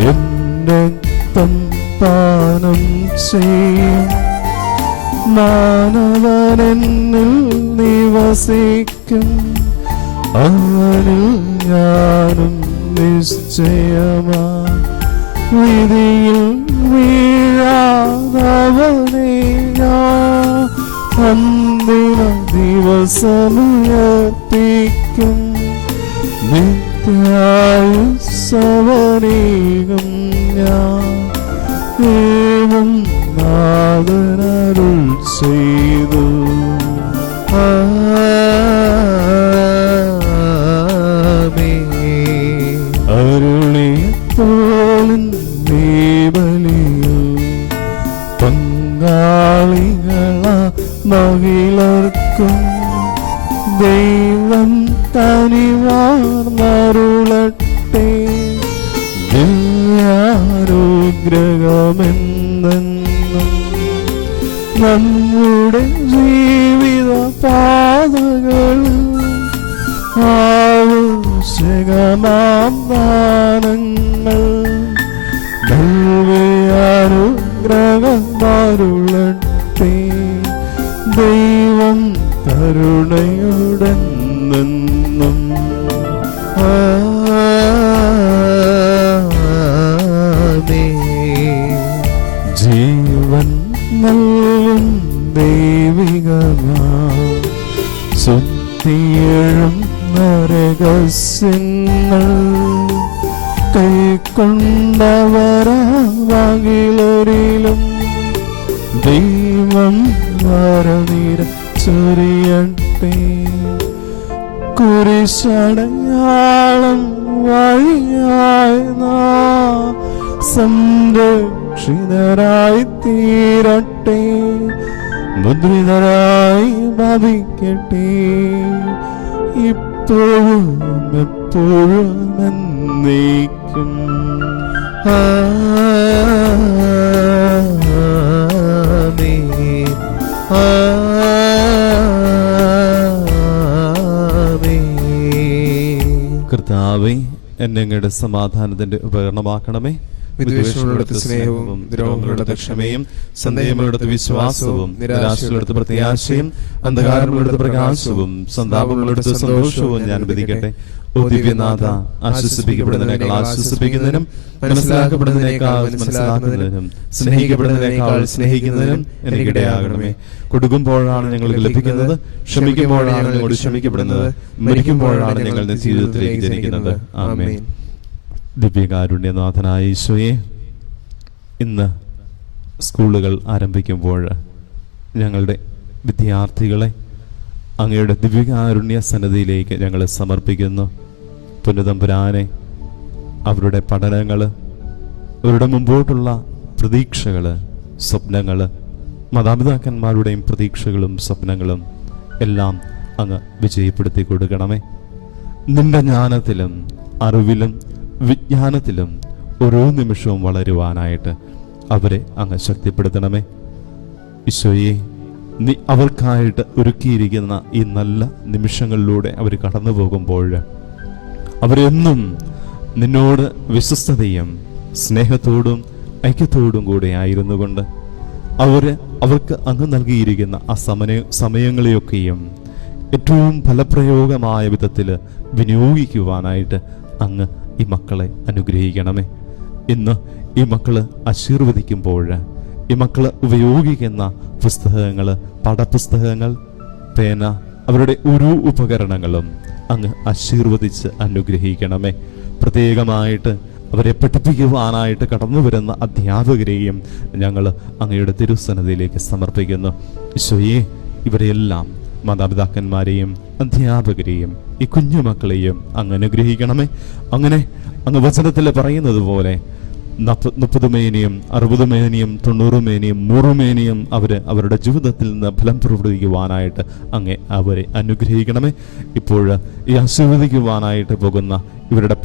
എന്റെ രക്തം പാനം ചെയ്യും. മാനവനെന്നിൽ നിവസിക്കും, അവനിൽ ഞാനും നിശ്ചയമാ. വിധിയിൽ വീഴാതവനെ ഞാൻ അന്തിമ ദിവസമുയർപ്പിക്കും. നിത്യ നിത്യായുസ്സവനേകം ഞാൻ ഏവം നാഥനരുൾ ചെയ്തു. അരുളിയത്തോളിൻ ബലിയിൽ പങ്കാളികളാ മഹിളർക്കും ദൈവം തനിവാർന്നരുളട്ടെ. ദിവ്യാനുഗ്രഹമെന്നും നമ്മുടെ ജീവിത പാതകളിൽ ആവശ്യകമാം ദാനങ്ങൾ നൽകിയാനുഗ്രഹമാരുളട്ടെ. ദൈവം കരുണയുടൻ നിന്നും ജീവൻ നൽകും ദൈവികമാം സുത്തിയേഴും നരകസ്യങ്ങൾ കൈക്കൊണ്ടവരാകിലൊരിലും ദൈവം വരനിര ചൊരിയട്ടെ. കുരിശടയാളം വഴിയായി നാം സംരക്ഷിതരായി തീരട്ടെ. മുദ്രിതരായി ഭവിക്കട്ടെ ഇപ്പോഴും എപ്പോഴും എന്നേക്കും. കർത്താവേ, എന്നെ അങ്ങയുടെ സമാധാനത്തിന്റെ ഉപകരണമാക്കണമേ. വിദ്വേഷമുള്ളിടത്ത് സ്നേഹവും ദ്രോഹമുള്ളിടത്ത് ക്ഷമയും സന്ദേഹമുള്ളിടത്ത് വിശ്വാസവും നിരാശയുള്ളിടത്ത് പ്രത്യാശയും അന്ധകാരമുള്ളിടത്ത് പ്രകാശവും സന്താപമുള്ളിടത്ത് സന്തോഷവും ഞാൻ വിധിക്കട്ടെ. ഓ ദിവ്യനാഥ, ആശ്വസിപ്പിക്കപ്പെടുന്നതിനേക്കാൾ ആശ്വസിപ്പിക്കുന്നതിനും മനസ്സിലാക്കപ്പെടുന്നതിനേക്കാൾ മനസ്സിലാക്കുന്നതിനും സ്നേഹിക്കപ്പെടുന്നതിനേക്കാൾ സ്നേഹിക്കുന്നതിനും എനിക്കിടയാകണമേ. കൊടുക്കുമ്പോഴാണ് ഞങ്ങൾക്ക് ലഭിക്കുന്നത്, ക്ഷമിക്കുമ്പോഴാണ് ഞങ്ങളോട് ക്ഷമിക്കപ്പെടുന്നത്, മരിക്കുമ്പോഴാണ് ഞങ്ങൾ ജീവിതത്തിലേക്ക് ജനിക്കുന്നത്. ആമേൻ. ദിവ്യകാരുണ്യനാഥനായ ഈശോയെ, ഇന്ന് സ്കൂളുകൾ ആരംഭിക്കുമ്പോൾ ഞങ്ങളുടെ വിദ്യാർത്ഥികളെ അങ്ങയുടെ ദിവ്യകാരുണ്യ സന്നിധിയിലേക്ക് ഞങ്ങൾ സമർപ്പിക്കുന്നു. പുനതമ്പുരാനെ, അവരുടെ പഠനങ്ങൾ, അവരുടെ മുമ്പോട്ടുള്ള പ്രതീക്ഷകൾ, സ്വപ്നങ്ങൾ, മാതാപിതാക്കന്മാരുടെയും പ്രതീക്ഷകളും സ്വപ്നങ്ങളും എല്ലാം അങ്ങ് വിജയപ്പെടുത്തി കൊടുക്കണമേ. നിന്റെ ജ്ഞാനത്തിലും അറിവിലും വിജ്ഞാനത്തിലും ഓരോ നിമിഷവും വളരുവാനായിട്ട് അവരെ അങ്ങ് ശക്തിപ്പെടുത്തണമേ. ഈശോയെ, നീ അവർക്കായിട്ട് ഒരുക്കിയിരിക്കുന്ന ഈ നല്ല നിമിഷങ്ങളിലൂടെ അവർ കടന്നു പോകുമ്പോൾ അവരെന്നും നിന്നോട് വിശ്വസ്തതയും സ്നേഹത്തോടും ഐക്യത്തോടും കൂടെ ആയിരുന്നു കൊണ്ട് അവർക്ക് അങ്ങ് നൽകിയിരിക്കുന്ന ആ സമയങ്ങളെയൊക്കെയും ഏറ്റവും ഫലപ്രയോഗമായ വിധത്തിൽ വിനിയോഗിക്കുവാനായിട്ട് അങ്ങ് ഈ മക്കളെ അനുഗ്രഹിക്കണമേ. ഇന്ന് ഈ മക്കള് ആശീർവദിക്കുമ്പോൾ ഈ മക്കള് ഉപയോഗിക്കുന്ന പുസ്തകങ്ങൾ, പാഠപുസ്തകങ്ങൾ, പേന, അവരുടെ ഓരോ ഉപകരണങ്ങളും അങ്ങ് ആശീർവദിച്ച് അനുഗ്രഹിക്കണമേ. പ്രത്യേകമായിട്ട് അവരെ പഠിപ്പിക്കുവാനായിട്ട് കടന്നു വരുന്ന അധ്യാപകരെയും ഞങ്ങൾ അങ്ങയുടെ തിരുസന്നിധിയിലേക്ക് സമർപ്പിക്കുന്നു. ഈശോയെ, ഇവരെയെല്ലാം മാതാപിതാക്കന്മാരെയും അധ്യാപകരെയും ഈ കുഞ്ഞുമക്കളെയും അങ്ങ് അനുഗ്രഹിക്കണമേ. അങ്ങനെ അങ്ങ് വചനത്തിൽ പറയുന്നത് പോലെ 30 മേനിയും 60 മേനിയും 90 മേനിയും 100 മേനിയും അവരുടെ ജീവിതത്തിൽ നിന്ന് ഫലം പ്രവർത്തിക്കുവാനായിട്ട് അങ്ങ് അവരെ അനുഗ്രഹിക്കണമേ. ഇപ്പോൾ ഈ ആശീർവദിക്കുവാനായിട്ട് പോകുന്ന ഇവരുടെ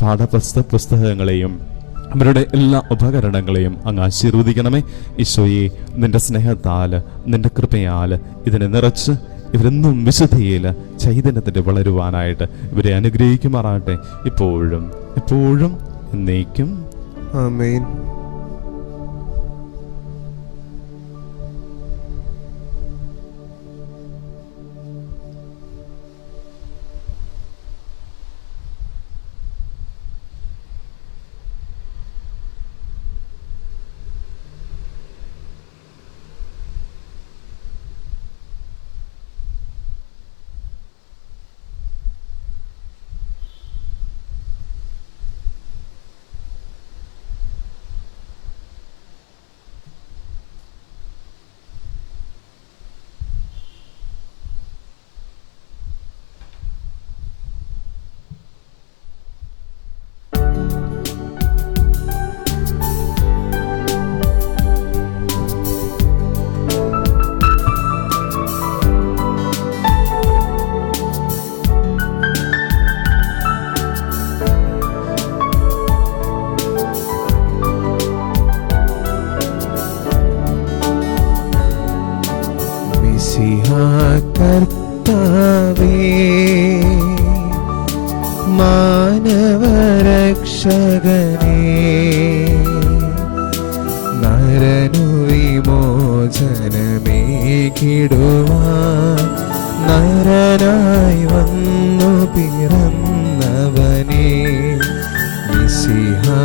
പുസ്തകങ്ങളെയും അവരുടെ എല്ലാ ഉപകരണങ്ങളെയും അങ്ങ് ആശീർവദിക്കണമേ. ഈശോയെ, നിന്റെ സ്നേഹത്താൽ, നിന്റെ കൃപയാൽ ഇതിനെ നിറച്ച് ഇവരെന്നും വിശുദ്ധിയിൽ ചൈതന്യത്തിന്റെ വളരുവാനായിട്ട് ഇവരെ അനുഗ്രഹിക്കുമാറാകട്ടെ, ഇപ്പോഴും എപ്പോഴും എന്നേക്കും. ആമേൻ. രക്ഷകനേ, നരനു വിമോചനമേകിടുവാൻ നരനായി വന്നു പിറന്നവനേ, മിശിഹാ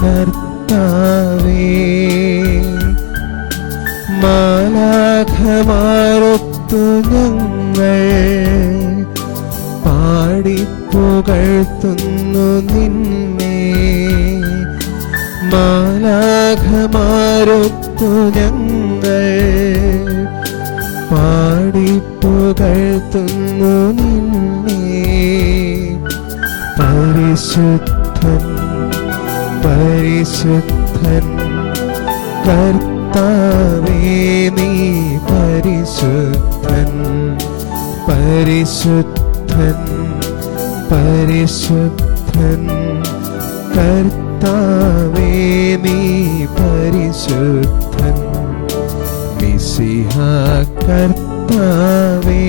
കർത്താവേ. മാലാഖമാരൊത്തു ഞങ്ങൾ പാടിപ്പുകഴ്ത്തുന്നു നിന്നെ, മാലാഖമാരൊത്തു ഞങ്ങൾ പാടിപ്പുകഴ്ത്തുന്നു നിന്നെ. പരിശുദ്ധൻ പരിശുദ്ധൻ കർത്താവേ നീ പരിശുദ്ധൻ, പരിശുദ്ധൻ പരിശുദ്ധൻ കർത്താവേ നീ പരിശുദ്ധൻ, മിശിഹാ കർത്താവേ.